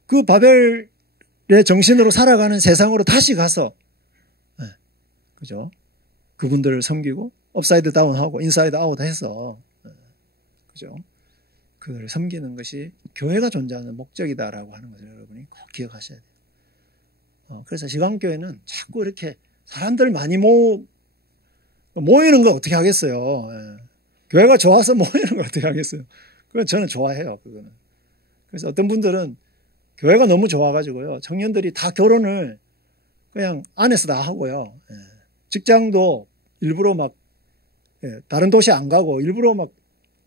그 바벨의 정신으로 살아가는 세상으로 다시 가서 그죠? 그분들을 섬기고 업사이드 다운하고 인사이드 아웃 해서 그죠? 그들을 섬기는 것이 교회가 존재하는 목적이다라고 하는 것을 여러분이 꼭 기억하셔야 돼요. 그래서 시강교회는 자꾸 이렇게 사람들 많이 모이는 거 어떻게 하겠어요? 교회가 좋아서 모이는 거 어떻게 하겠어요? 그건 저는 좋아해요, 그거는. 그래서 어떤 분들은 교회가 너무 좋아가지고요, 청년들이 다 결혼을 그냥 안에서 다 하고요. 직장도 일부러 막 다른 도시 안 가고 일부러 막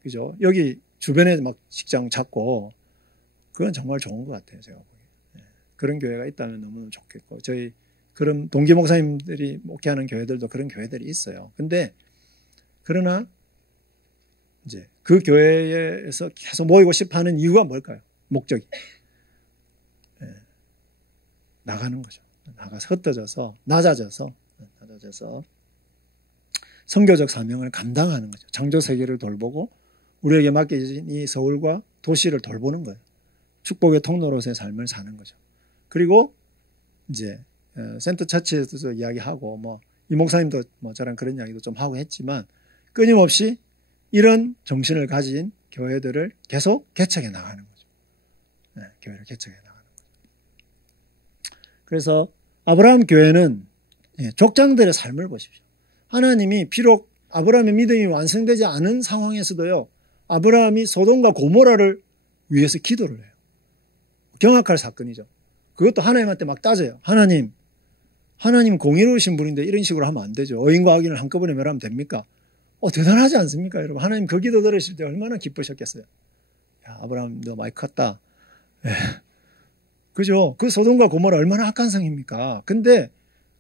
그죠? 여기 주변에 막 직장 찾고 그건 정말 좋은 것 같아요, 제가 보기에. 그런 교회가 있다면 너무너무 좋겠고 저희 그런 동기 목사님들이 목회하는 교회들도 그런 교회들이 있어요. 근데 그러나 이제 그 교회에서 계속 모이고 싶어하는 이유가 뭘까요? 목적이 나가는 거죠. 나가서 흩어져서 낮아져서 선교적 사명을 감당하는 거죠. 창조 세계를 돌보고 우리에게 맡겨진 이 서울과 도시를 돌보는 거예요. 축복의 통로로서의 삶을 사는 거죠. 그리고 이제 센터 처치에서도 이야기하고 뭐 이 목사님도 뭐 저랑 그런 이야기도 좀 하고 했지만 끊임없이 이런 정신을 가진 교회들을 계속 개척해 나가는 거죠. 교회를 개척해 나가는 거죠. 그래서 아브라함 교회는 족장들의 삶을 보십시오. 하나님이 비록 아브라함의 믿음이 완성되지 않은 상황에서도요, 아브라함이 소돔과 고모라를 위해서 기도를 해요. 경악할 사건이죠. 그것도 하나님한테 막 따져요. 하나님 공의로우신 분인데 이런 식으로 하면 안 되죠. 의인과 악인을 한꺼번에 멸하면 됩니까? 대단하지 않습니까, 여러분? 하나님 그 기도 들으실 때 얼마나 기쁘셨겠어요. 야, 아브라함 너 많이 컸다. 그죠? 그 소돔과 고모라 얼마나 악한 성입니까? 근데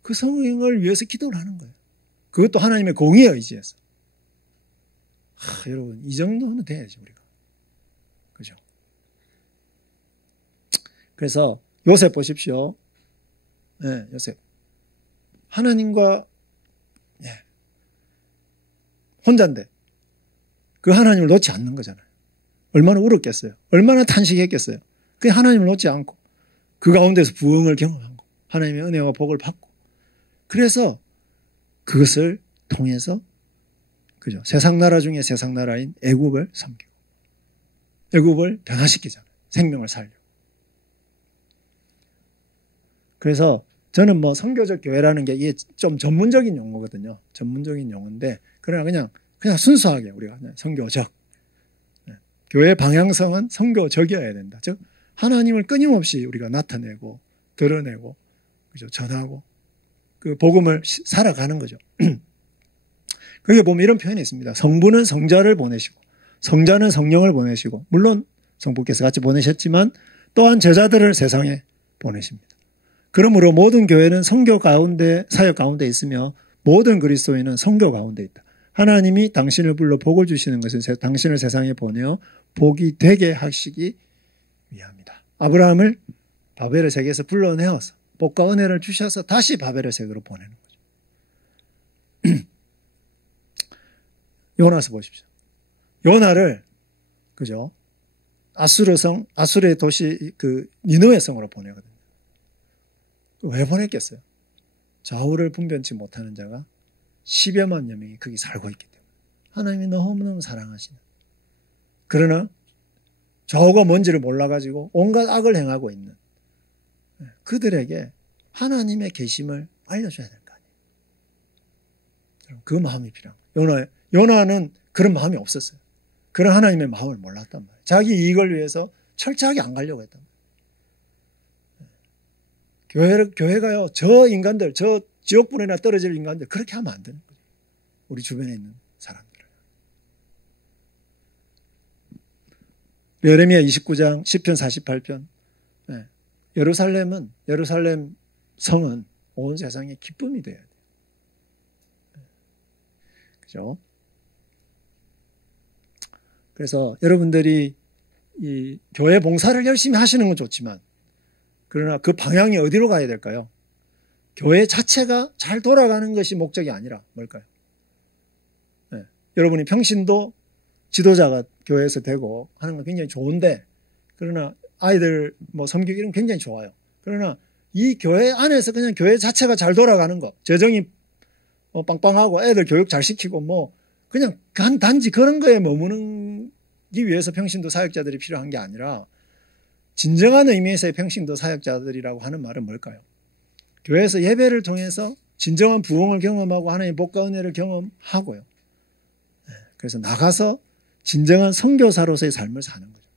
그 성을 위해서 기도를 하는 거예요. 그것도 하나님의 공의에 의지해서. 여러분, 이 정도는 돼야죠, 우리가. 그죠? 그래서 요셉 보십시오. 요셉. 하나님과 혼자인데 그 하나님을 놓지 않는 거잖아요. 얼마나 울었겠어요. 얼마나 탄식했겠어요. 그 하나님을 놓지 않고 그 가운데서 부흥을 경험한 거. 하나님의 은혜와 복을 받고. 그래서 그것을 통해서 그죠? 세상 나라 중에 세상 나라인 애굽을 섬기고 애굽을 변화시키잖아요. 생명을 살려. 그래서 저는 뭐 선교적 교회라는 게 이게 좀 전문적인 용어거든요. 전문적인 용어인데 그러나 그냥 순수하게 우리가 선교적. 교회의 방향성은 선교적이어야 된다. 즉 하나님을 끊임없이 우리가 나타내고 드러내고 그죠? 전하고 그 복음을 살아가는 거죠. 거기에 보면 이런 표현이 있습니다. 성부는 성자를 보내시고 성자는 성령을 보내시고 물론 성부께서 같이 보내셨지만 또한 제자들을 세상에 보내십니다. 그러므로 모든 교회는 선교 가운데 사역 가운데 있으며 모든 그리스도인은 선교 가운데 있다. 하나님이 당신을 불러 복을 주시는 것은 당신을 세상에 보내어 복이 되게 하시기 위함이다. 아브라함을 바벨의 세계에서 불러내어서 복과 은혜를 주셔서 다시 바벨의 세계로 보내는 거죠. 요나서 보십시오. 요나를 그죠? 아수르의 도시 그 니느웨 성으로 보내거든요. 왜 보냈겠어요? 좌우를 분변치 못하는 자가 10여만여 명이 거기 살고 있기 때문에 하나님이 너무너무 사랑하시는. 그러나 좌우가 뭔지를 몰라가지고 온갖 악을 행하고 있는 그들에게 하나님의 계심을 알려줘야 될 거 아니에요. 그 마음이 필요합니다. 요나는 그런 마음이 없었어요. 그런 하나님의 마음을 몰랐단 말이에요. 자기 이익을 위해서 철저하게 안 가려고 했단 말이에요. 교회가요, 저 인간들, 저 지옥불에나 떨어질 인간들, 그렇게 하면 안 되는 거죠. 우리 주변에 있는 사람들은. 예레미야 29장, 시편 48편. 네. 예루살렘 성은 온 세상의 기쁨이 돼야 돼요. 그죠? 그래서 여러분들이 이 교회 봉사를 열심히 하시는 건 좋지만, 그러나 그 방향이 어디로 가야 될까요? 교회 자체가 잘 돌아가는 것이 목적이 아니라 뭘까요? 네. 여러분이 평신도 지도자가 교회에서 되고 하는 건 굉장히 좋은데, 그러나 아이들 섬기기 이런 건 굉장히 좋아요. 그러나 이 교회 안에서 그냥 교회 자체가 잘 돌아가는 거, 재정이 빵빵하고 애들 교육 잘 시키고 그냥 단지 그런 거에 머무르기 위해서 평신도 사역자들이 필요한 게 아니라, 진정한 의미에서의 평신도 사역자들이라고 하는 말은 뭘까요? 교회에서 예배를 통해서 진정한 부흥을 경험하고 하나님의 복과 은혜를 경험하고요. 그래서 나가서 진정한 선교사로서의 삶을 사는 거죠.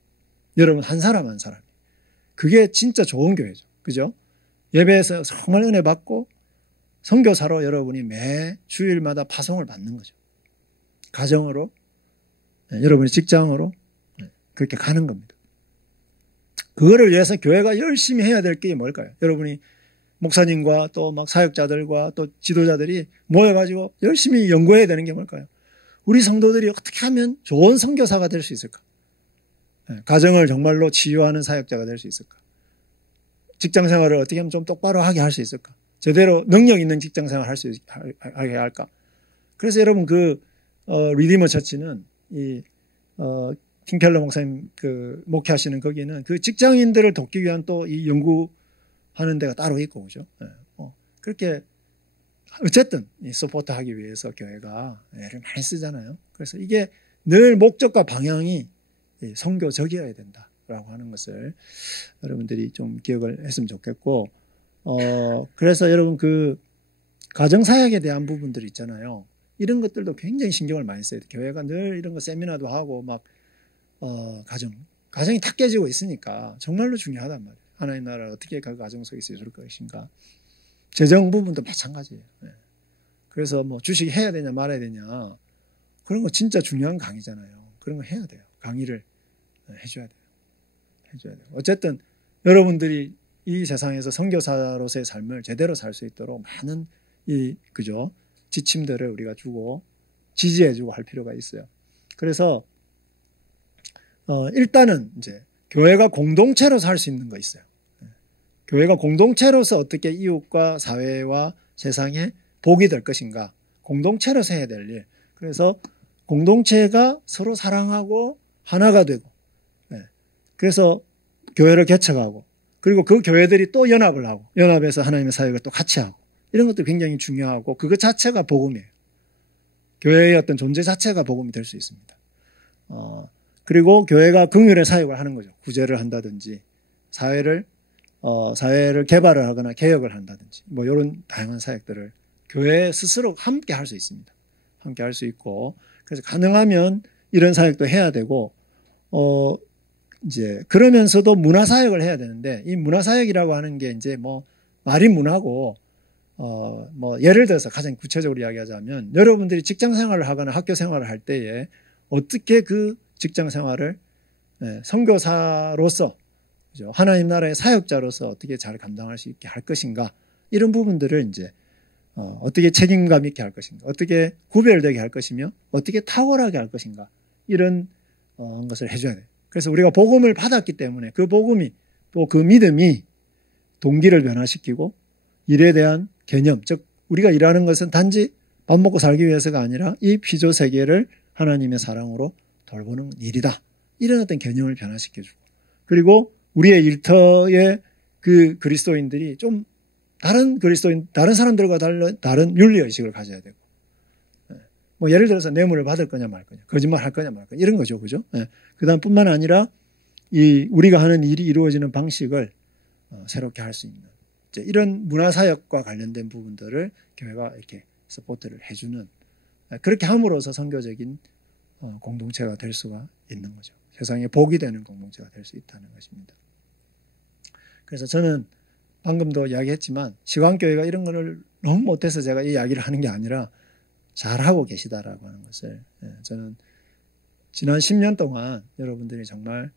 여러분 한 사람 한 사람이. 그게 진짜 좋은 교회죠. 그죠? 예배에서 정말 은혜 받고 선교사로 여러분이 매 주일마다 파송을 받는 거죠. 가정으로, 여러분의 직장으로 그렇게 가는 겁니다. 그거를 위해서 교회가 열심히 해야 될 게 뭘까요? 여러분이 목사님과 또 사역자들과 또 지도자들이 모여가지고 열심히 연구해야 되는 게 뭘까요? 우리 성도들이 어떻게 하면 좋은 선교사가 될 수 있을까? 가정을 정말로 치유하는 사역자가 될 수 있을까? 직장 생활을 어떻게 하면 좀 똑바로 하게 할 수 있을까? 제대로 능력 있는 직장 생활을 하게 할까? 그래서 여러분 리디머 처치는 킹켈러 목사님 목회하시는 거기는 그 직장인들을 돕기 위한 또 이 연구하는 데가 따로 있고, 그죠? 그렇게 어쨌든 이 서포트 하기 위해서 교회가 애를 많이 쓰잖아요. 그래서 이게 늘 목적과 방향이 선교적이어야 된다라고 하는 것을 여러분들이 좀 기억을 했으면 좋겠고, 그래서 여러분 가정사역에 대한 부분들 있잖아요. 이런 것들도 굉장히 신경을 많이 써야 돼요. 교회가 늘 이런 거 세미나도 하고 가정이 다 깨지고 있으니까 정말로 중요하단 말이에요. 하나님 나라를 어떻게 그 가정 속에서 이룰 것인가. 재정 부분도 마찬가지예요. 그래서 주식 해야 되냐 말아야 되냐, 그런 거 진짜 중요한 강의잖아요. 그런 거 해야 돼요. 강의를 해줘야 돼요. 어쨌든 여러분들이 이 세상에서 선교사로서의 삶을 제대로 살 수 있도록 많은 그죠? 지침들을 우리가 주고 지지해주고 할 필요가 있어요. 그래서 일단은 이제 교회가 공동체로 살 수 있는 거 있어요. 교회가 공동체로서 어떻게 이웃과 사회와 세상에 복이 될 것인가, 공동체로서 해야 될 일. 그래서 공동체가 서로 사랑하고 하나가 되고, 그래서 교회를 개척하고, 그리고 그 교회들이 또 연합을 하고, 연합해서 하나님의 사역을 또 같이 하고, 이런 것도 굉장히 중요하고, 그것 자체가 복음이에요. 교회의 어떤 존재 자체가 복음이 될 수 있습니다. 그리고 교회가 긍휼의 사역을 하는 거죠. 구제를 한다든지, 사회를 개발을 하거나 개혁을 한다든지, 이런 다양한 사역들을 교회 스스로 함께 할 수 있습니다. 함께 할 수 있고, 그래서 가능하면 이런 사역도 해야 되고, 이제, 그러면서도 문화사역을 해야 되는데, 이 문화사역이라고 하는 게 이제 말이 문화고, 예를 들어서 가장 구체적으로 이야기하자면, 여러분들이 직장 생활을 하거나 학교 생활을 할 때에 어떻게 그 직장 생활을 선교사로서, 그죠? 하나님 나라의 사역자로서 어떻게 잘 감당할 수 있게 할 것인가, 이런 부분들을 이제 어떻게 책임감 있게 할 것인가, 어떻게 구별되게 할 것이며 어떻게 탁월하게 할 것인가, 이런 것을 해줘야 돼요. 그래서 우리가 복음을 받았기 때문에 그 복음이 또 그 믿음이 동기를 변화시키고 일에 대한 개념, 즉 우리가 일하는 것은 단지 밥 먹고 살기 위해서가 아니라 이 피조 세계를 하나님의 사랑으로 돌보는 일이다, 이런 어떤 개념을 변화시켜주고, 그리고 우리의 일터의 그 그리스도인들이 좀 다른 사람들과 다른 윤리의식을 가져야 되고, 예를 들어서 뇌물을 받을 거냐 말 거냐, 거짓말 할 거냐 말 거냐, 이런 거죠. 그죠? 그 다음 뿐만 아니라 우리가 하는 일이 이루어지는 방식을 새롭게 할 수 있는, 이런 문화사역과 관련된 부분들을 교회가 이렇게 서포트를 해주는 그렇게 함으로써 선교적인 공동체가 될 수가 있는 거죠. 세상에 복이 되는 공동체가 될 수 있다는 것입니다. 그래서 저는 방금도 이야기했지만 시광교회가 이런 거를 너무 못해서 제가 이 이야기를 하는 게 아니라 잘하고 계시다라고 하는 것을 저는 지난 10년 동안 여러분들이 정말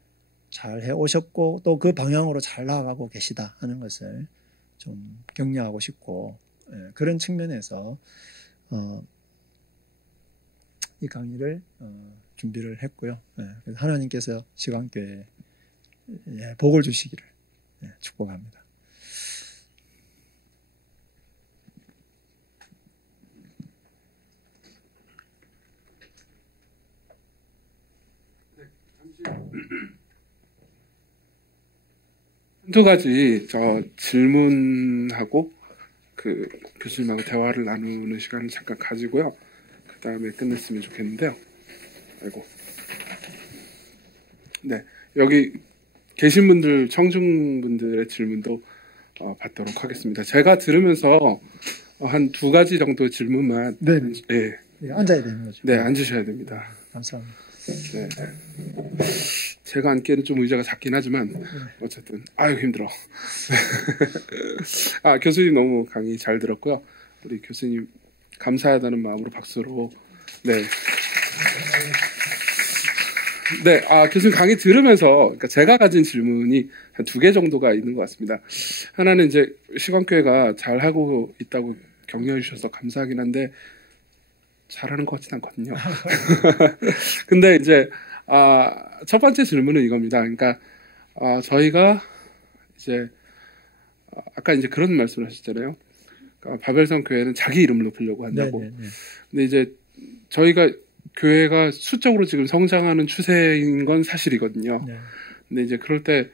잘 해오셨고 또 그 방향으로 잘 나아가고 계시다 하는 것을 좀 격려하고 싶고 그런 측면에서 이 강의를 준비를 했고요. 그래서 하나님께서 시광교회에 복을 주시기를 축복합니다. 한두 가지 질문하고 그 교수님하고 대화를 나누는 시간을 잠깐 가지고요. 그 다음에 끝냈으면 좋겠는데요. 아이고. 네, 여기 계신 분들, 청중분들의 질문도 받도록 하겠습니다. 제가 들으면서 한 두 가지 정도 질문만. 네. 네. 앉아야 되는 거죠. 네, 앉으셔야 됩니다. 감사합니다. 네. 제가 앉기에는 좀 의자가 작긴 하지만 어쨌든 아유 힘들어. 교수님 너무 강의 잘 들었고요. 우리 교수님 감사하다는 마음으로 박수로. 네. 네, 교수님 강의 들으면서 그러니까 제가 가진 질문이 한 2개 정도가 있는 것 같습니다. 하나는 이제 시광교회가 잘 하고 있다고 격려해 주셔서 감사하긴 한데 잘하는 것 같진 않거든요. 근데 이제 첫 번째 질문은 이겁니다. 그러니까 저희가 이제 아까 이제 그런 말씀을 하셨잖아요. 그러니까 바벨성 교회는 자기 이름을 높이려고 한다고. 네네네. 근데 이제 저희가 교회가 수적으로 지금 성장하는 추세인 건 사실이거든요. 네. 근데 이제 그럴 때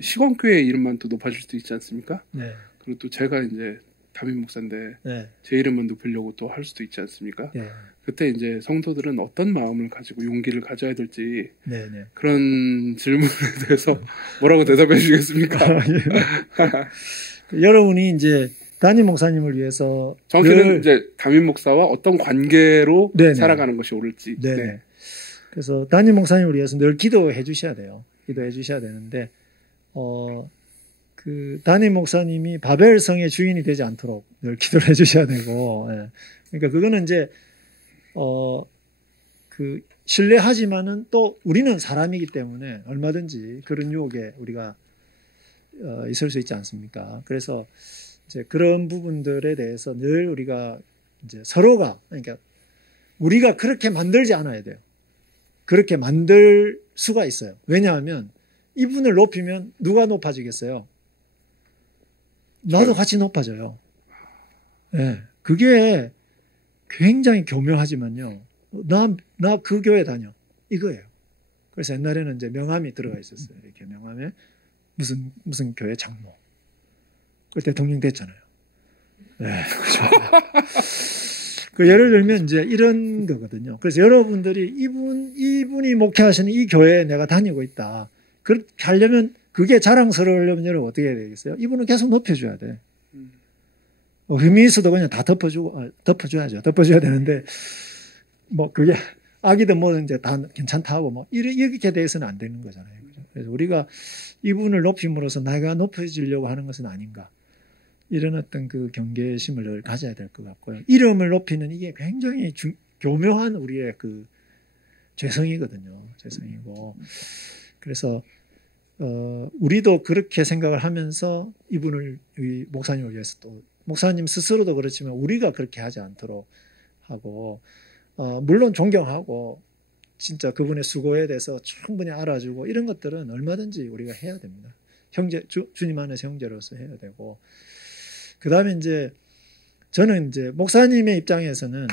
시광교회 이름만 또 높아질 수도 있지 않습니까? 네. 그리고 또 제가 이제 담임 목사인데 네. 제 이름만 높이려고 또 할 수도 있지 않습니까? 네. 그때 이제 성도들은 어떤 마음을 가지고 용기를 가져야 될지 네. 네. 그런 질문에 대해서 뭐라고 대답해 주시겠습니까? 여러분이 이제 담임 목사님을 위해서 정확히는 이제 담임 목사와 어떤 관계로 네네. 살아가는 것이 옳을지. 네. 네. 그래서 담임 목사님을 위해서 늘 기도해 주셔야 돼요. 기도해 주셔야 되는데 그 담임 목사님이 바벨성의 주인이 되지 않도록 늘 기도를 해 주셔야 되고, 그러니까 그거는 이제 그 신뢰하지만은 또 우리는 사람이기 때문에 얼마든지 그런 유혹에 우리가 있을 수 있지 않습니까? 그래서 이제 그런 부분들에 대해서 늘 우리가 이제 서로가 그러니까 우리가 그렇게 만들지 않아야 돼요. 그렇게 만들 수가 있어요. 왜냐하면 이분을 높이면 누가 높아지겠어요? 나도 같이 높아져요. 네, 그게 굉장히 교묘하지만요. 나 그 교회 다녀. 이거예요. 그래서 옛날에는 이제 명함이 들어가 있었어요. 이렇게 명함에 무슨 교회 장모. 그때 대통령 됐잖아요. 네, 그렇죠. 그 예를 들면 이제 이런 거거든요. 그래서 여러분들이 이분이 목회하시는 이 교회에 내가 다니고 있다. 그렇게 하려면 그게 자랑스러우려면 여러분 어떻게 해야 되겠어요? 이분은 계속 높여줘야 돼. 흠이 있어도 그냥 다 덮어줘야죠. 덮어줘야 되는데, 뭐, 그게, 악이든 뭐든 이제 다 괜찮다 하고, 뭐, 이렇게 돼서는 안 되는 거잖아요. 그래서 우리가 이분을 높임으로써 내가 높여지려고 하는 것은 아닌가. 이런 어떤 그 경계심을 가져야 될 것 같고요. 이름을 높이는 이게 굉장히 교묘한 우리의 그 죄성이거든요. 죄성이고. 그래서, 우리도 그렇게 생각을 하면서 이분을, 이 목사님을 위해서 또, 목사님 스스로도 그렇지만 우리가 그렇게 하지 않도록 하고, 물론 존경하고, 진짜 그분의 수고에 대해서 충분히 알아주고, 이런 것들은 얼마든지 우리가 해야 됩니다. 주님 안에서 형제로서 해야 되고, 그 다음에 이제, 저는 이제, 목사님의 입장에서는,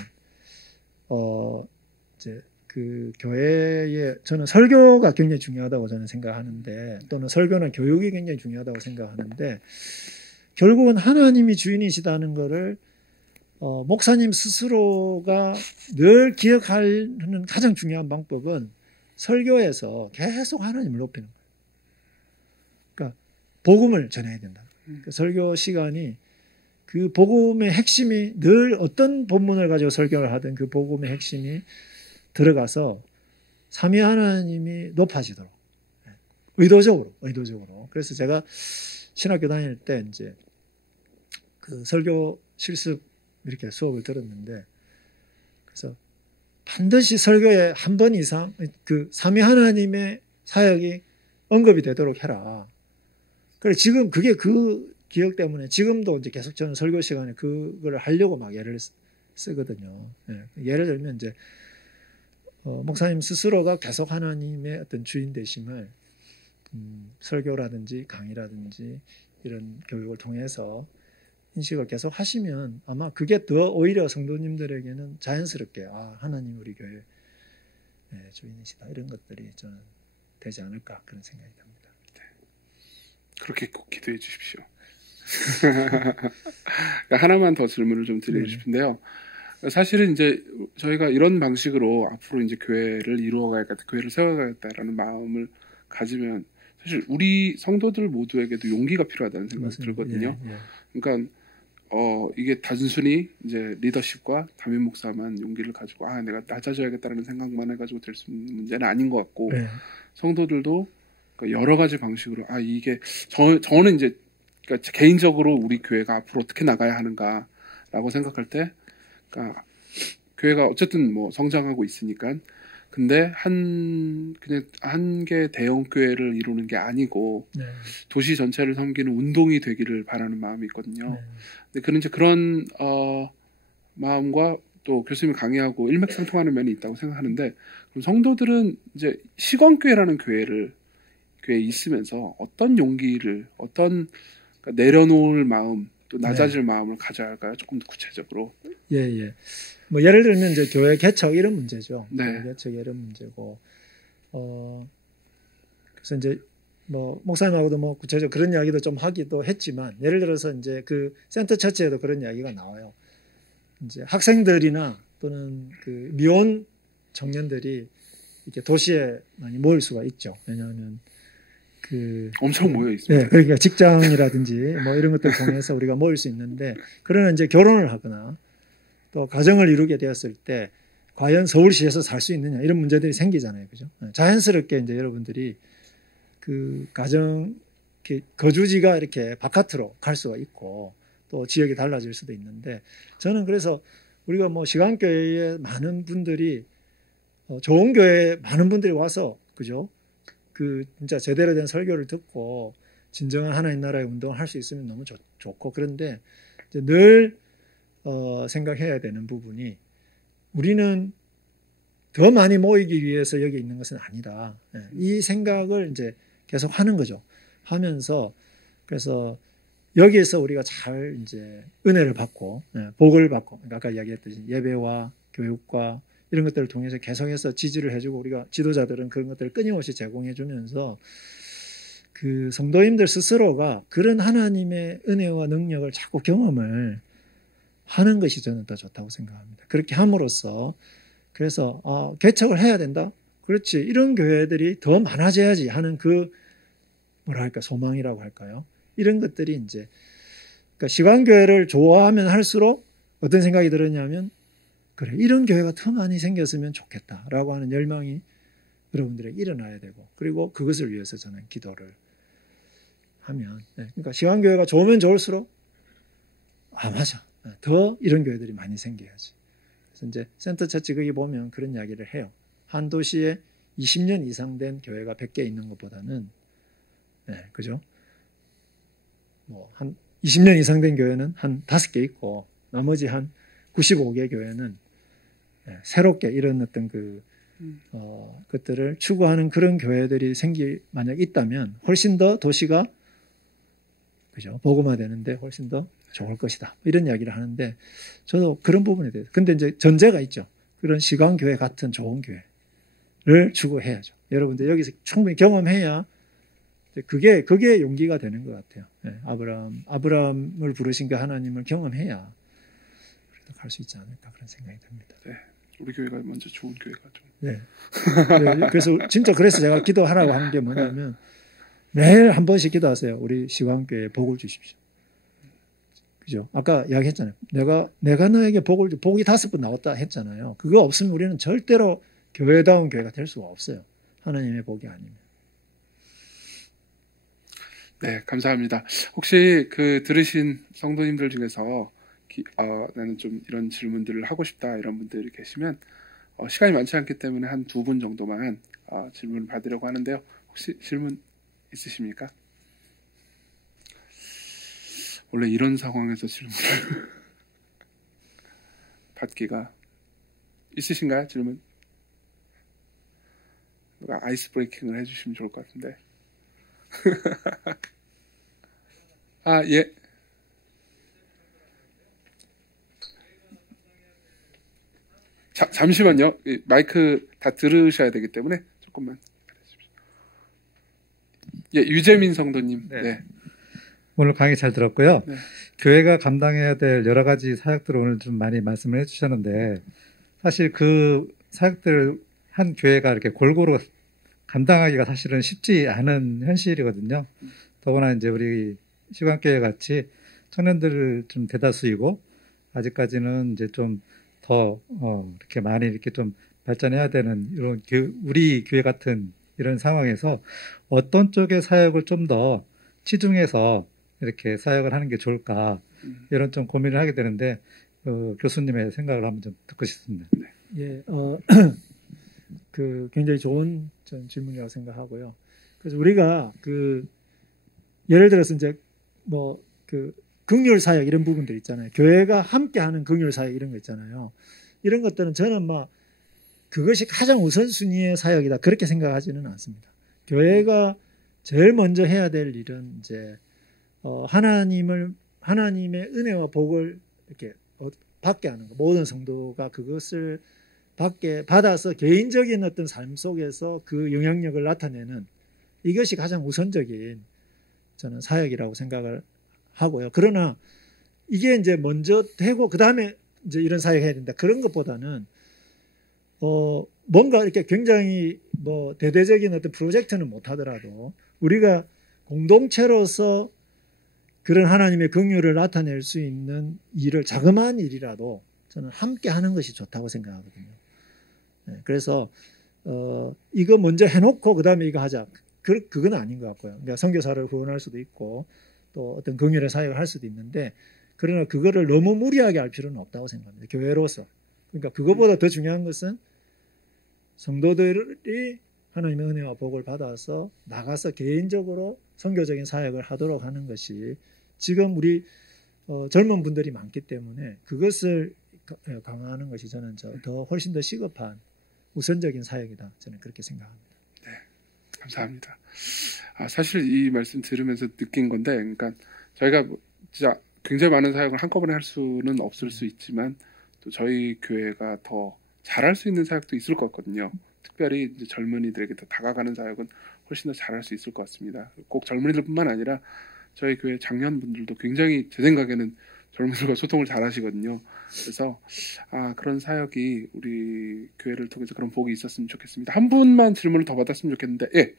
이제, 그 교회에 저는 설교가 굉장히 중요하다고 저는 생각하는데 또는 설교나 교육이 굉장히 중요하다고 생각하는데 결국은 하나님이 주인이시다는 것을 목사님 스스로가 늘 기억하는 가장 중요한 방법은 설교에서 계속 하나님을 높이는 거예요. 그러니까 복음을 전해야 된다. 그러니까 설교 시간이 그 복음의 핵심이 늘 어떤 본문을 가지고 설교를 하든 그 복음의 핵심이 들어가서 삼위 하나님이 높아지도록 의도적으로. 그래서 제가 신학교 다닐 때 이제 그 설교 실습 이렇게 수업을 들었는데 그래서 반드시 설교에 한 번 이상 그 삼위 하나님의 사역이 언급이 되도록 해라. 그래 지금 그게 그 기억 때문에 지금도 이제 계속 저는 설교 시간에 그걸 하려고 막 예를 쓰거든요. 예를 들면 이제 목사님 스스로가 계속 하나님의 어떤 주인 되심을 설교라든지 강의라든지 이런 교육을 통해서 인식을 계속 하시면 아마 그게 더 오히려 성도님들에게는 자연스럽게 하나님 우리 교회 주인이시다 이런 것들이 저는 되지 않을까 그런 생각이 듭니다. 네. 그렇게 꼭 기도해 주십시오. 하나만 더 질문을 좀 드리고 싶은데요. 사실은 이제 저희가 이런 방식으로 앞으로 이제 교회를 이루어가야겠다, 교회를 세워가야겠다라는 마음을 가지면 사실 우리 성도들 모두에게도 용기가 필요하다는 생각이 들거든요. 그러니까 이게 단순히 이제 리더십과 담임 목사만 용기를 가지고 내가 낮아져야겠다라는 생각만 해가지고 될 수 있는 문제는 아닌 것 같고 성도들도 여러 가지 방식으로 이게 저는 이제 그러니까 개인적으로 우리 교회가 앞으로 어떻게 나가야 하는가라고 생각할 때, 그러니까 교회가 어쨌든 뭐 성장하고 있으니까, 근데 그냥 한 개 대형 교회를 이루는 게 아니고 도시 전체를 섬기는 운동이 되기를 바라는 마음이 있거든요. 근데 그런 마음과 또 교수님이 강의하고 일맥상통하는 면이 있다고 생각하는데, 그럼 성도들은 이제 시광교회라는 교회에 있으면서 어떤 용기를 그러니까 내려놓을 마음, 또 낮아질 마음을 가져야 할까요? 조금 더 구체적으로. 뭐 예를 들면 이제 교회 개척 이런 문제죠. 네. 교회 개척 이런 문제고, 그래서 이제 뭐 목사님하고도 뭐 구체적으로 그런 이야기도 좀 하기도 했지만, 예를 들어서 이제 그 센터 처치에도 그런 이야기가 나와요. 이제 학생들이나 또는 그 미혼 청년들이 이렇게 도시에 많이 모일 수가 있죠. 왜냐하면 엄청 모여 있습니다. 네, 그러니까 직장이라든지 뭐 이런 것들 통해서 우리가 모일 수 있는데, 그러나 이제 결혼을 하거나 또 가정을 이루게 되었을 때 과연 서울시에서 살 수 있느냐 이런 문제들이 생기잖아요, 그죠? 자연스럽게 이제 여러분들이 그 가정 거주지가 이렇게 바깥으로 갈 수가 있고 또 지역이 달라질 수도 있는데, 저는 그래서 우리가 뭐 시간교회에 많은 분들이 좋은 교회에 많은 분들이 와서 그죠? 진짜 제대로 된 설교를 듣고 진정한 하나님 나라의 운동을 할 수 있으면 너무 좋고, 그런데 이제 늘 생각해야 되는 부분이, 우리는 더 많이 모이기 위해서 여기 있는 것은 아니다. 이 생각을 이제 계속 하는 거죠. 하면서 그래서 여기에서 우리가 잘 이제 은혜를 받고 복을 받고, 아까 이야기했듯이 예배와 교육과 이런 것들을 통해서 계속해서 지지를 해주고, 우리가 지도자들은 그런 것들을 끊임없이 제공해주면서 그 성도님들 스스로가 그런 하나님의 은혜와 능력을 자꾸 경험을 하는 것이 저는 더 좋다고 생각합니다. 그렇게 함으로써 그래서 개척을 해야 된다. 그렇지, 이런 교회들이 더 많아져야지 하는 뭐랄까 소망이라고 할까요? 이런 것들이 이제 그러니까 시간교회를 좋아하면 할수록 어떤 생각이 들었냐면, 그래, 이런 교회가 더 많이 생겼으면 좋겠다라고 하는 열망이 여러분들에게 일어나야 되고, 그리고 그것을 위해서 저는 기도를 하면, 그러니까 시간교회가 좋으면 좋을수록 맞아, 더 이런 교회들이 많이 생겨야지. 그래서 이제 센터 처치 거기 보면 그런 이야기를 해요. 한 도시에 20년 이상 된 교회가 100개 있는 것보다는, 그죠? 뭐 한 20년 이상 된 교회는 한 5개 있고, 나머지 한 95개 교회는 새롭게 이런 어떤 것들을 추구하는 그런 교회들이 만약 있다면 훨씬 더 도시가 그죠? 복음화되는데 훨씬 더 좋을 것이다. 이런 이야기를 하는데, 저도 그런 부분에 대해서. 근데 이제 전제가 있죠. 그런 시간교회 같은 좋은 교회를 추구해야죠. 여러분들 여기서 충분히 경험해야 그게 용기가 되는 것 같아요. 아브라함을 부르신 그 하나님을 경험해야 갈 수 있지 않을까 그런 생각이 듭니다. 네, 우리 교회가 먼저 좋은 교회가 좀. 네. 그래서 제가 기도하라고 한 게 뭐냐면, 매일 한 번씩 기도하세요. 우리 시간교회에 복을 주십시오. 그죠? 아까 이야기했잖아요. 내가 너에게 복이 5번 나왔다 했잖아요. 그거 없으면 우리는 절대로 교회다운 교회가 될 수가 없어요. 하나님의 복이 아니면. 네, 감사합니다. 혹시 그 들으신 성도님들 중에서 나는 좀 이런 질문들을 하고 싶다 이런 분들이 계시면 시간이 많지 않기 때문에 한 2분 정도만 질문을 받으려고 하는데요. 혹시 질문 있으십니까? 원래 이런 상황에서 질문을 받기가 있으신가요? 질문? 누가 아이스 브레이킹을 해주시면 좋을 것 같은데. 예. 잠시만요. 마이크 다 들으셔야 되기 때문에 조금만 기다려주십시오. 예, 유재민 성도님. 네. 네. 오늘 강의 잘 들었고요. 네. 교회가 감당해야 될 여러 가지 사역들을 오늘 좀 많이 말씀을 해주셨는데, 사실 그 사역들을 한 교회가 이렇게 골고루 감당하기가 사실은 쉽지 않은 현실이거든요. 더구나 이제 우리 시간교회 같이 청년들을 좀 대다수이고, 아직까지는 이제 좀 더, 이렇게 많이 이렇게 좀 발전해야 되는 이런 우리 교회 같은 이런 상황에서 어떤 쪽의 사역을 좀 더 치중해서 이렇게 사역을 하는 게 좋을까, 이런 좀 고민을 하게 되는데, 교수님의 생각을 한번 좀 듣고 싶습니다. 예, 굉장히 좋은 질문이라고 생각하고요. 그래서 우리가 예를 들어서 이제 긍휼 사역 이런 부분들 있잖아요. 교회가 함께하는 긍휼 사역 이런 거 있잖아요. 이런 것들은 저는 그것이 가장 우선순위의 사역이다 그렇게 생각하지는 않습니다. 교회가 제일 먼저 해야 될 일은 이제 하나님의 은혜와 복을 이렇게 받게 하는 거. 모든 성도가 그것을 받아서 개인적인 어떤 삶 속에서 그 영향력을 나타내는 이것이 가장 우선적인 저는 사역이라고 생각을 하고요. 그러나 이게 이제 먼저 되고 그 다음에 이제 이런 사역 해야 된다. 그런 것보다는 뭔가 이렇게 굉장히 대대적인 어떤 프로젝트는 못 하더라도 우리가 공동체로서 그런 하나님의 긍휼을 나타낼 수 있는 일을 자그마한 일이라도 저는 함께 하는 것이 좋다고 생각하거든요. 네, 그래서 이거 먼저 해놓고 그 다음에 이거 하자. 그건 아닌 것 같고요. 그러니까 선교사를 후원할 수도 있고 또 어떤 긍휼의 사역을 할 수도 있는데 그러나 그거를 너무 무리하게 할 필요는 없다고 생각합니다. 교회로서. 그러니까 그것보다 더 중요한 것은 성도들이 하나님의 은혜와 복을 받아서 나가서 개인적으로 선교적인 사역을 하도록 하는 것이 지금 우리 젊은 분들이 많기 때문에 그것을 강화하는 것이 저는 훨씬 더 시급한 우선적인 사역이다. 저는 그렇게 생각합니다. 네, 감사합니다. 사실 이 말씀 들으면서 느낀 건데, 그러니까 저희가 진짜 굉장히 많은 사역을 한꺼번에 할 수는 없을 수 있지만 또 저희 교회가 더 잘할 수 있는 사역도 있을 것 같거든요. 특별히 이제 젊은이들에게 더 다가가는 사역은 훨씬 더 잘할 수 있을 것 같습니다. 꼭 젊은이들뿐만 아니라 저희 교회 장년분들도 굉장히 제 생각에는 젊은이들과 소통을 잘 하시거든요. 그래서 그런 사역이 우리 교회를 통해서 그런 복이 있었으면 좋겠습니다. 한 분만 질문을 더 받았으면 좋겠는데, 예.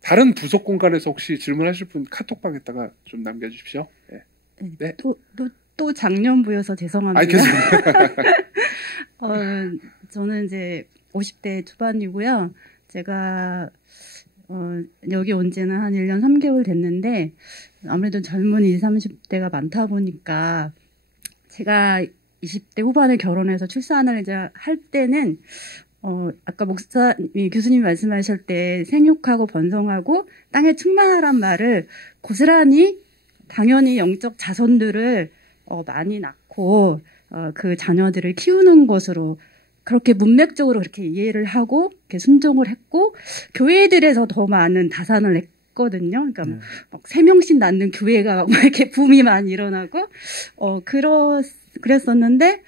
다른 부속 공간에서 혹시 질문하실 분 카톡방에다가 좀 남겨주십시오. 예. 네. 또 작년부여서 죄송합니다. 알겠습니다. 저는 이제 50대 초반이고요. 제가 여기 온 지는 한 1년 3개월 됐는데 아무래도 젊은 20, 30대가 많다 보니까 제가 20대 후반에 결혼해서 출산을 이제 할 때는 아까 교수님이 말씀하실 때 생육하고 번성하고 땅에 충만하란 말을 고스란히 당연히 영적 자손들을 많이 낳고 그 자녀들을 키우는 것으로 그렇게 문맥적으로 그렇게 이해를 하고 이렇게 순종을 했고 교회들에서 더 많은 다산을 했거든요. 그러니까 막 3명씩 낳는 교회가 막 이렇게 붐이 많이 일어나고 그랬었는데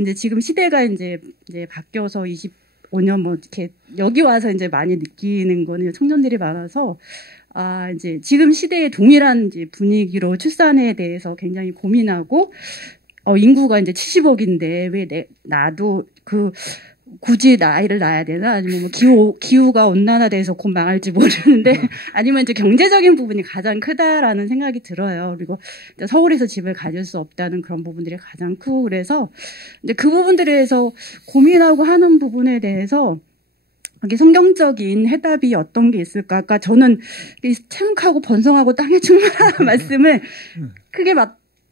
이제 지금 시대가 이제 바뀌어서 25년 이렇게 여기 와서 이제 많이 느끼는 거는 청년들이 많아서 이제 지금 시대에 동일한 이제 분위기로 출산에 대해서 굉장히 고민하고 인구가 이제 70억인데 왜 나도 굳이 아이를 낳아야 되나 아니면 뭐 기후가 온난화돼서 곧 망할지 모르는데 아니면 이제 경제적인 부분이 가장 크다라는 생각이 들어요. 그리고 이제 서울에서 집을 가질 수 없다는 그런 부분들이 가장 크고 그래서 이제 그 부분들에 대해서 고민하고 하는 부분에 대해서 이게 성경적인 해답이 어떤 게 있을까? 아까 저는 채묵하고 번성하고 땅에 충만하는 말씀을 크게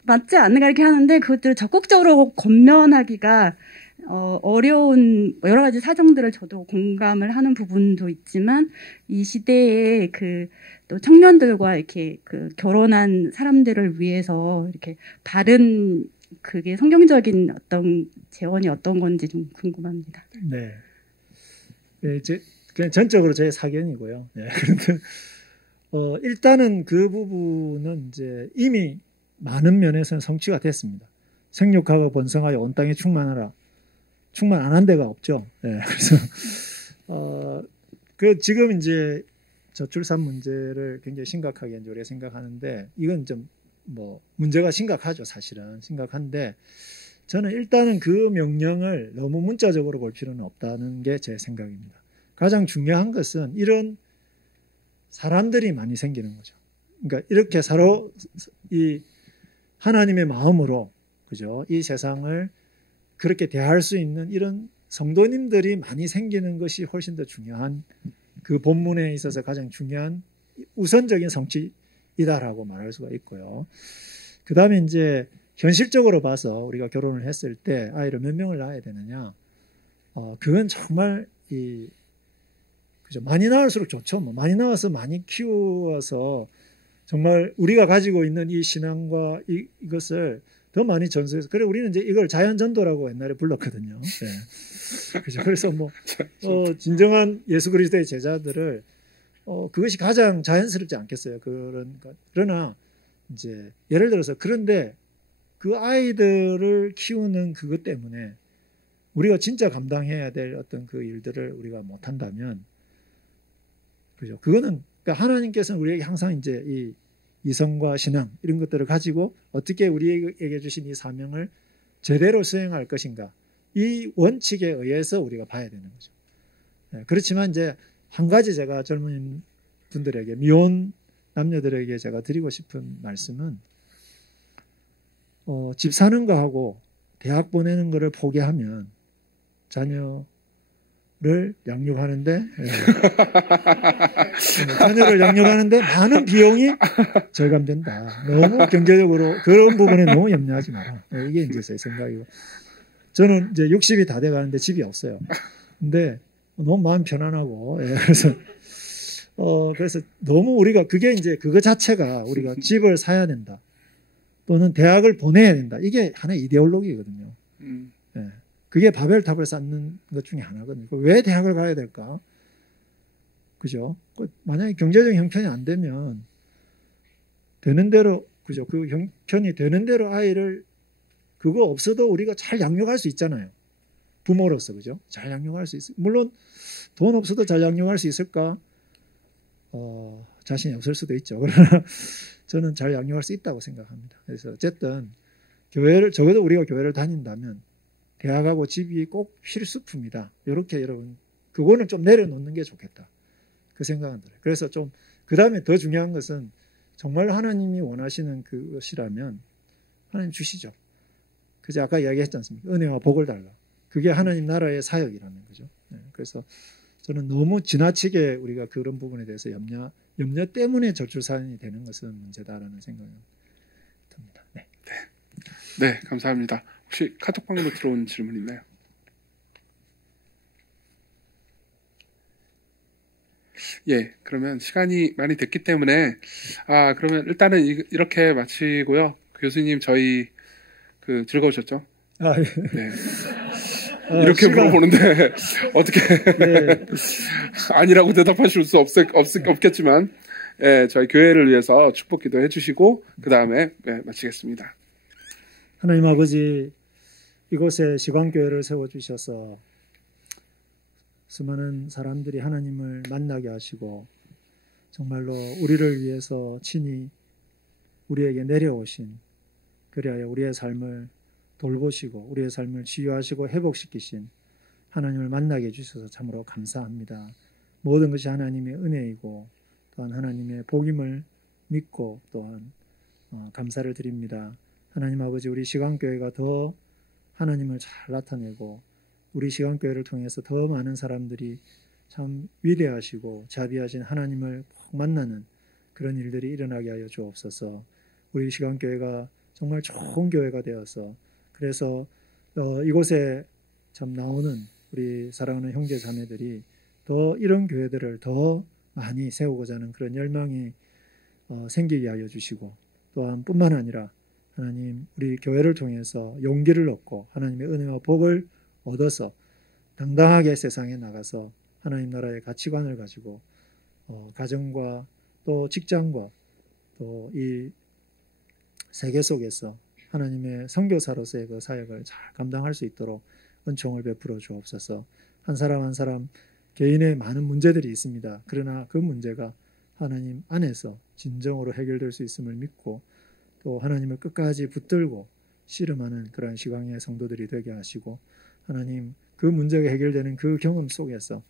맞지 않는가 이렇게 하는데 그것들을 적극적으로 권면하기가 어려운 여러 가지 사정들을 저도 공감을 하는 부분도 있지만 이 시대에 또 청년들과 이렇게 결혼한 사람들을 위해서 이렇게 바른 그게 성경적인 어떤 재원이 어떤 건지 좀 궁금합니다. 네. 네, 그냥 전적으로 제 사견이고요. 네, 그런데 일단은 그 부분은 이제 이미 많은 면에서는 성취가 됐습니다. 생육하고 번성하여 온 땅에 충만하라. 충만 안 한 데가 없죠. 네, 그래서 지금 이제 저출산 문제를 굉장히 심각하게 이제 우리가 생각하는데 이건 좀 뭐 문제가 심각하죠. 사실은 심각한데 저는 일단은 그 명령을 너무 문자적으로 볼 필요는 없다는 게 제 생각입니다. 가장 중요한 것은 이런 사람들이 많이 생기는 거죠. 그러니까 이렇게 서로 이 하나님의 마음으로 그죠? 이 세상을 그렇게 대할 수 있는 이런 성도님들이 많이 생기는 것이 훨씬 더 중요한 그 본문에 있어서 가장 중요한 우선적인 성취이다라고 말할 수가 있고요. 그 다음에 이제 현실적으로 봐서 우리가 결혼을 했을 때 아이를 몇 명을 낳아야 되느냐? 그건 정말 그죠? 많이 낳을수록 좋죠. 뭐 많이 낳아서 많이 키워서 정말 우리가 가지고 있는 이 신앙과 이것을 더 많이 전수해서 그래 우리는 이제 이걸 자연전도라고 옛날에 불렀거든요. 네. 그죠? 그래서 뭐 진정한 예수 그리스도의 제자들을 그것이 가장 자연스럽지 않겠어요. 그러나 이제 예를 들어서 그런데 그 아이들을 키우는 그것 때문에 우리가 진짜 감당해야 될 어떤 그 일들을 우리가 못한다면, 그죠? 그거는, 그러니까 하나님께서는 우리에게 항상 이제 이 이성과 신앙, 이런 것들을 가지고 어떻게 우리에게 주신 이 사명을 제대로 수행할 것인가. 이 원칙에 의해서 우리가 봐야 되는 거죠. 네, 그렇지만 이제 한 가지 제가 젊은 분들에게, 미혼 남녀들에게 제가 드리고 싶은 말씀은, 집 사는 거 하고 대학 보내는 거를 포기하면 자녀를 양육하는데 자녀를 양육하는데 많은 비용이 절감된다. 너무 경제적으로 그런 부분에 너무 염려하지 마라. 이게 이제 제 생각이고, 저는 이제 60이 다 돼가는데 집이 없어요. 근데 너무 마음 편안하고, 그래서 너무 우리가 그게 이제 그거 자체가 우리가 집을 사야 된다. 또는 대학을 보내야 된다. 이게 하나의 이데올로기거든요. 네. 그게 바벨탑을 쌓는 것 중에 하나거든요. 왜 대학을 가야 될까? 그죠? 만약에 경제적인 형편이 안 되면 되는 대로, 그죠? 그 형편이 되는 대로 아이를 그거 없어도 우리가 잘 양육할 수 있잖아요. 부모로서, 그죠? 잘 양육할 수 있어요. 물론 돈 없어도 잘 양육할 수 있을까? 자신이 없을 수도 있죠. 그러나 저는 잘 양육할 수 있다고 생각합니다. 그래서 어쨌든 적어도 우리가 교회를 다닌다면 대학하고 집이 꼭 필수품이다. 이렇게 여러분, 그거는 좀 내려놓는 게 좋겠다. 그 생각은 들어요. 그래서 좀, 그 다음에 더 중요한 것은 정말 하나님이 원하시는 그것이라면 하나님 주시죠. 그제 아까 이야기했지 않습니까? 은혜와 복을 달라. 그게 하나님 나라의 사역이라는 거죠. 네, 그래서 저는 너무 지나치게 우리가 그런 부분에 대해서 염려 때문에 저출산이 되는 것은 문제다라는 생각이 듭니다. 네. 네, 감사합니다. 혹시 카톡방으로 들어온 질문 있나요? 예, 그러면 시간이 많이 됐기 때문에 그러면 일단은 이렇게 마치고요. 교수님, 저희 즐거우셨죠? 네. 이렇게 물어보는데 어떻게 네. 아니라고 대답하실 수 없겠지만, 예, 저희 교회를 위해서 축복 기도해 주시고 그 다음에 마치겠습니다. 하나님 아버지, 이곳에 시광교회를 세워주셔서 수많은 사람들이 하나님을 만나게 하시고 정말로 우리를 위해서 친히 우리에게 내려오신, 그리하여 우리의 삶을 돌보시고 우리의 삶을 치유하시고 회복시키신 하나님을 만나게 해주셔서 참으로 감사합니다. 모든 것이 하나님의 은혜이고 또한 하나님의 복임을 믿고 또한 감사를 드립니다. 하나님 아버지, 우리 시간교회가 더 하나님을 잘 나타내고 우리 시간교회를 통해서 더 많은 사람들이 참 위대하시고 자비하신 하나님을 꼭 만나는 그런 일들이 일어나게 하여 주옵소서. 우리 시간교회가 정말 좋은 교회가 되어서 그래서 이곳에 참 나오는 우리 사랑하는 형제 자매들이 더 이런 교회들을 더 많이 세우고자 하는 그런 열망이 생기게 하여 주시고 또한 뿐만 아니라 하나님 우리 교회를 통해서 용기를 얻고 하나님의 은혜와 복을 얻어서 당당하게 세상에 나가서 하나님 나라의 가치관을 가지고 가정과 또 직장과 또 이 세계 속에서 하나님의 선교사로서의 그 사역을 잘 감당할 수 있도록 은총을 베풀어 주옵소서. 한 사람 한 사람 개인의 많은 문제들이 있습니다. 그러나 그 문제가 하나님 안에서 진정으로 해결될 수 있음을 믿고 또 하나님을 끝까지 붙들고 씨름하는 그러한 시강의 성도들이 되게 하시고 하나님 그 문제가 해결되는 그 경험 속에서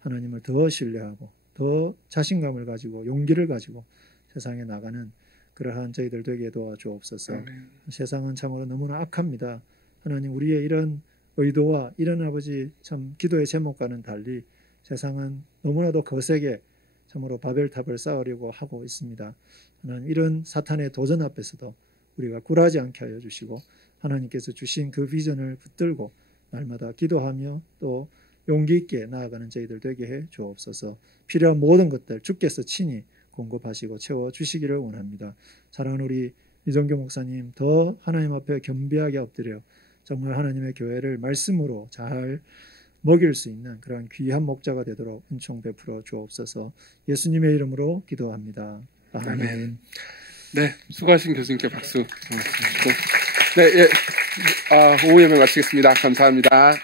하나님을 더 신뢰하고 더 자신감을 가지고 용기를 가지고 세상에 나가는 그러한 저희들 되게 도와주옵소서. 세상은 참으로 너무나 악합니다. 하나님 우리의 이런 의도와 이런 아버지 참 기도의 제목과는 달리 세상은 너무나도 거세게 참으로 바벨탑을 쌓으려고 하고 있습니다. 하나님 이런 사탄의 도전 앞에서도 우리가 굴하지 않게 하여 주시고 하나님께서 주신 그 비전을 붙들고 날마다 기도하며 또 용기 있게 나아가는 저희들 되게 해 주옵소서. 필요한 모든 것들 주께서 친히 공급하시고 채워주시기를 원합니다. 사랑하는 우리 이정교 목사님 더 하나님 앞에 겸비하게 엎드려 정말 하나님의 교회를 말씀으로 잘 먹일 수 있는 그런 귀한 목자가 되도록 은총 베풀어 주옵소서. 예수님의 이름으로 기도합니다. 아멘. 네, 수고하신 교수님께 박수 주시고 네, 오후 예배 마치겠습니다. 감사합니다.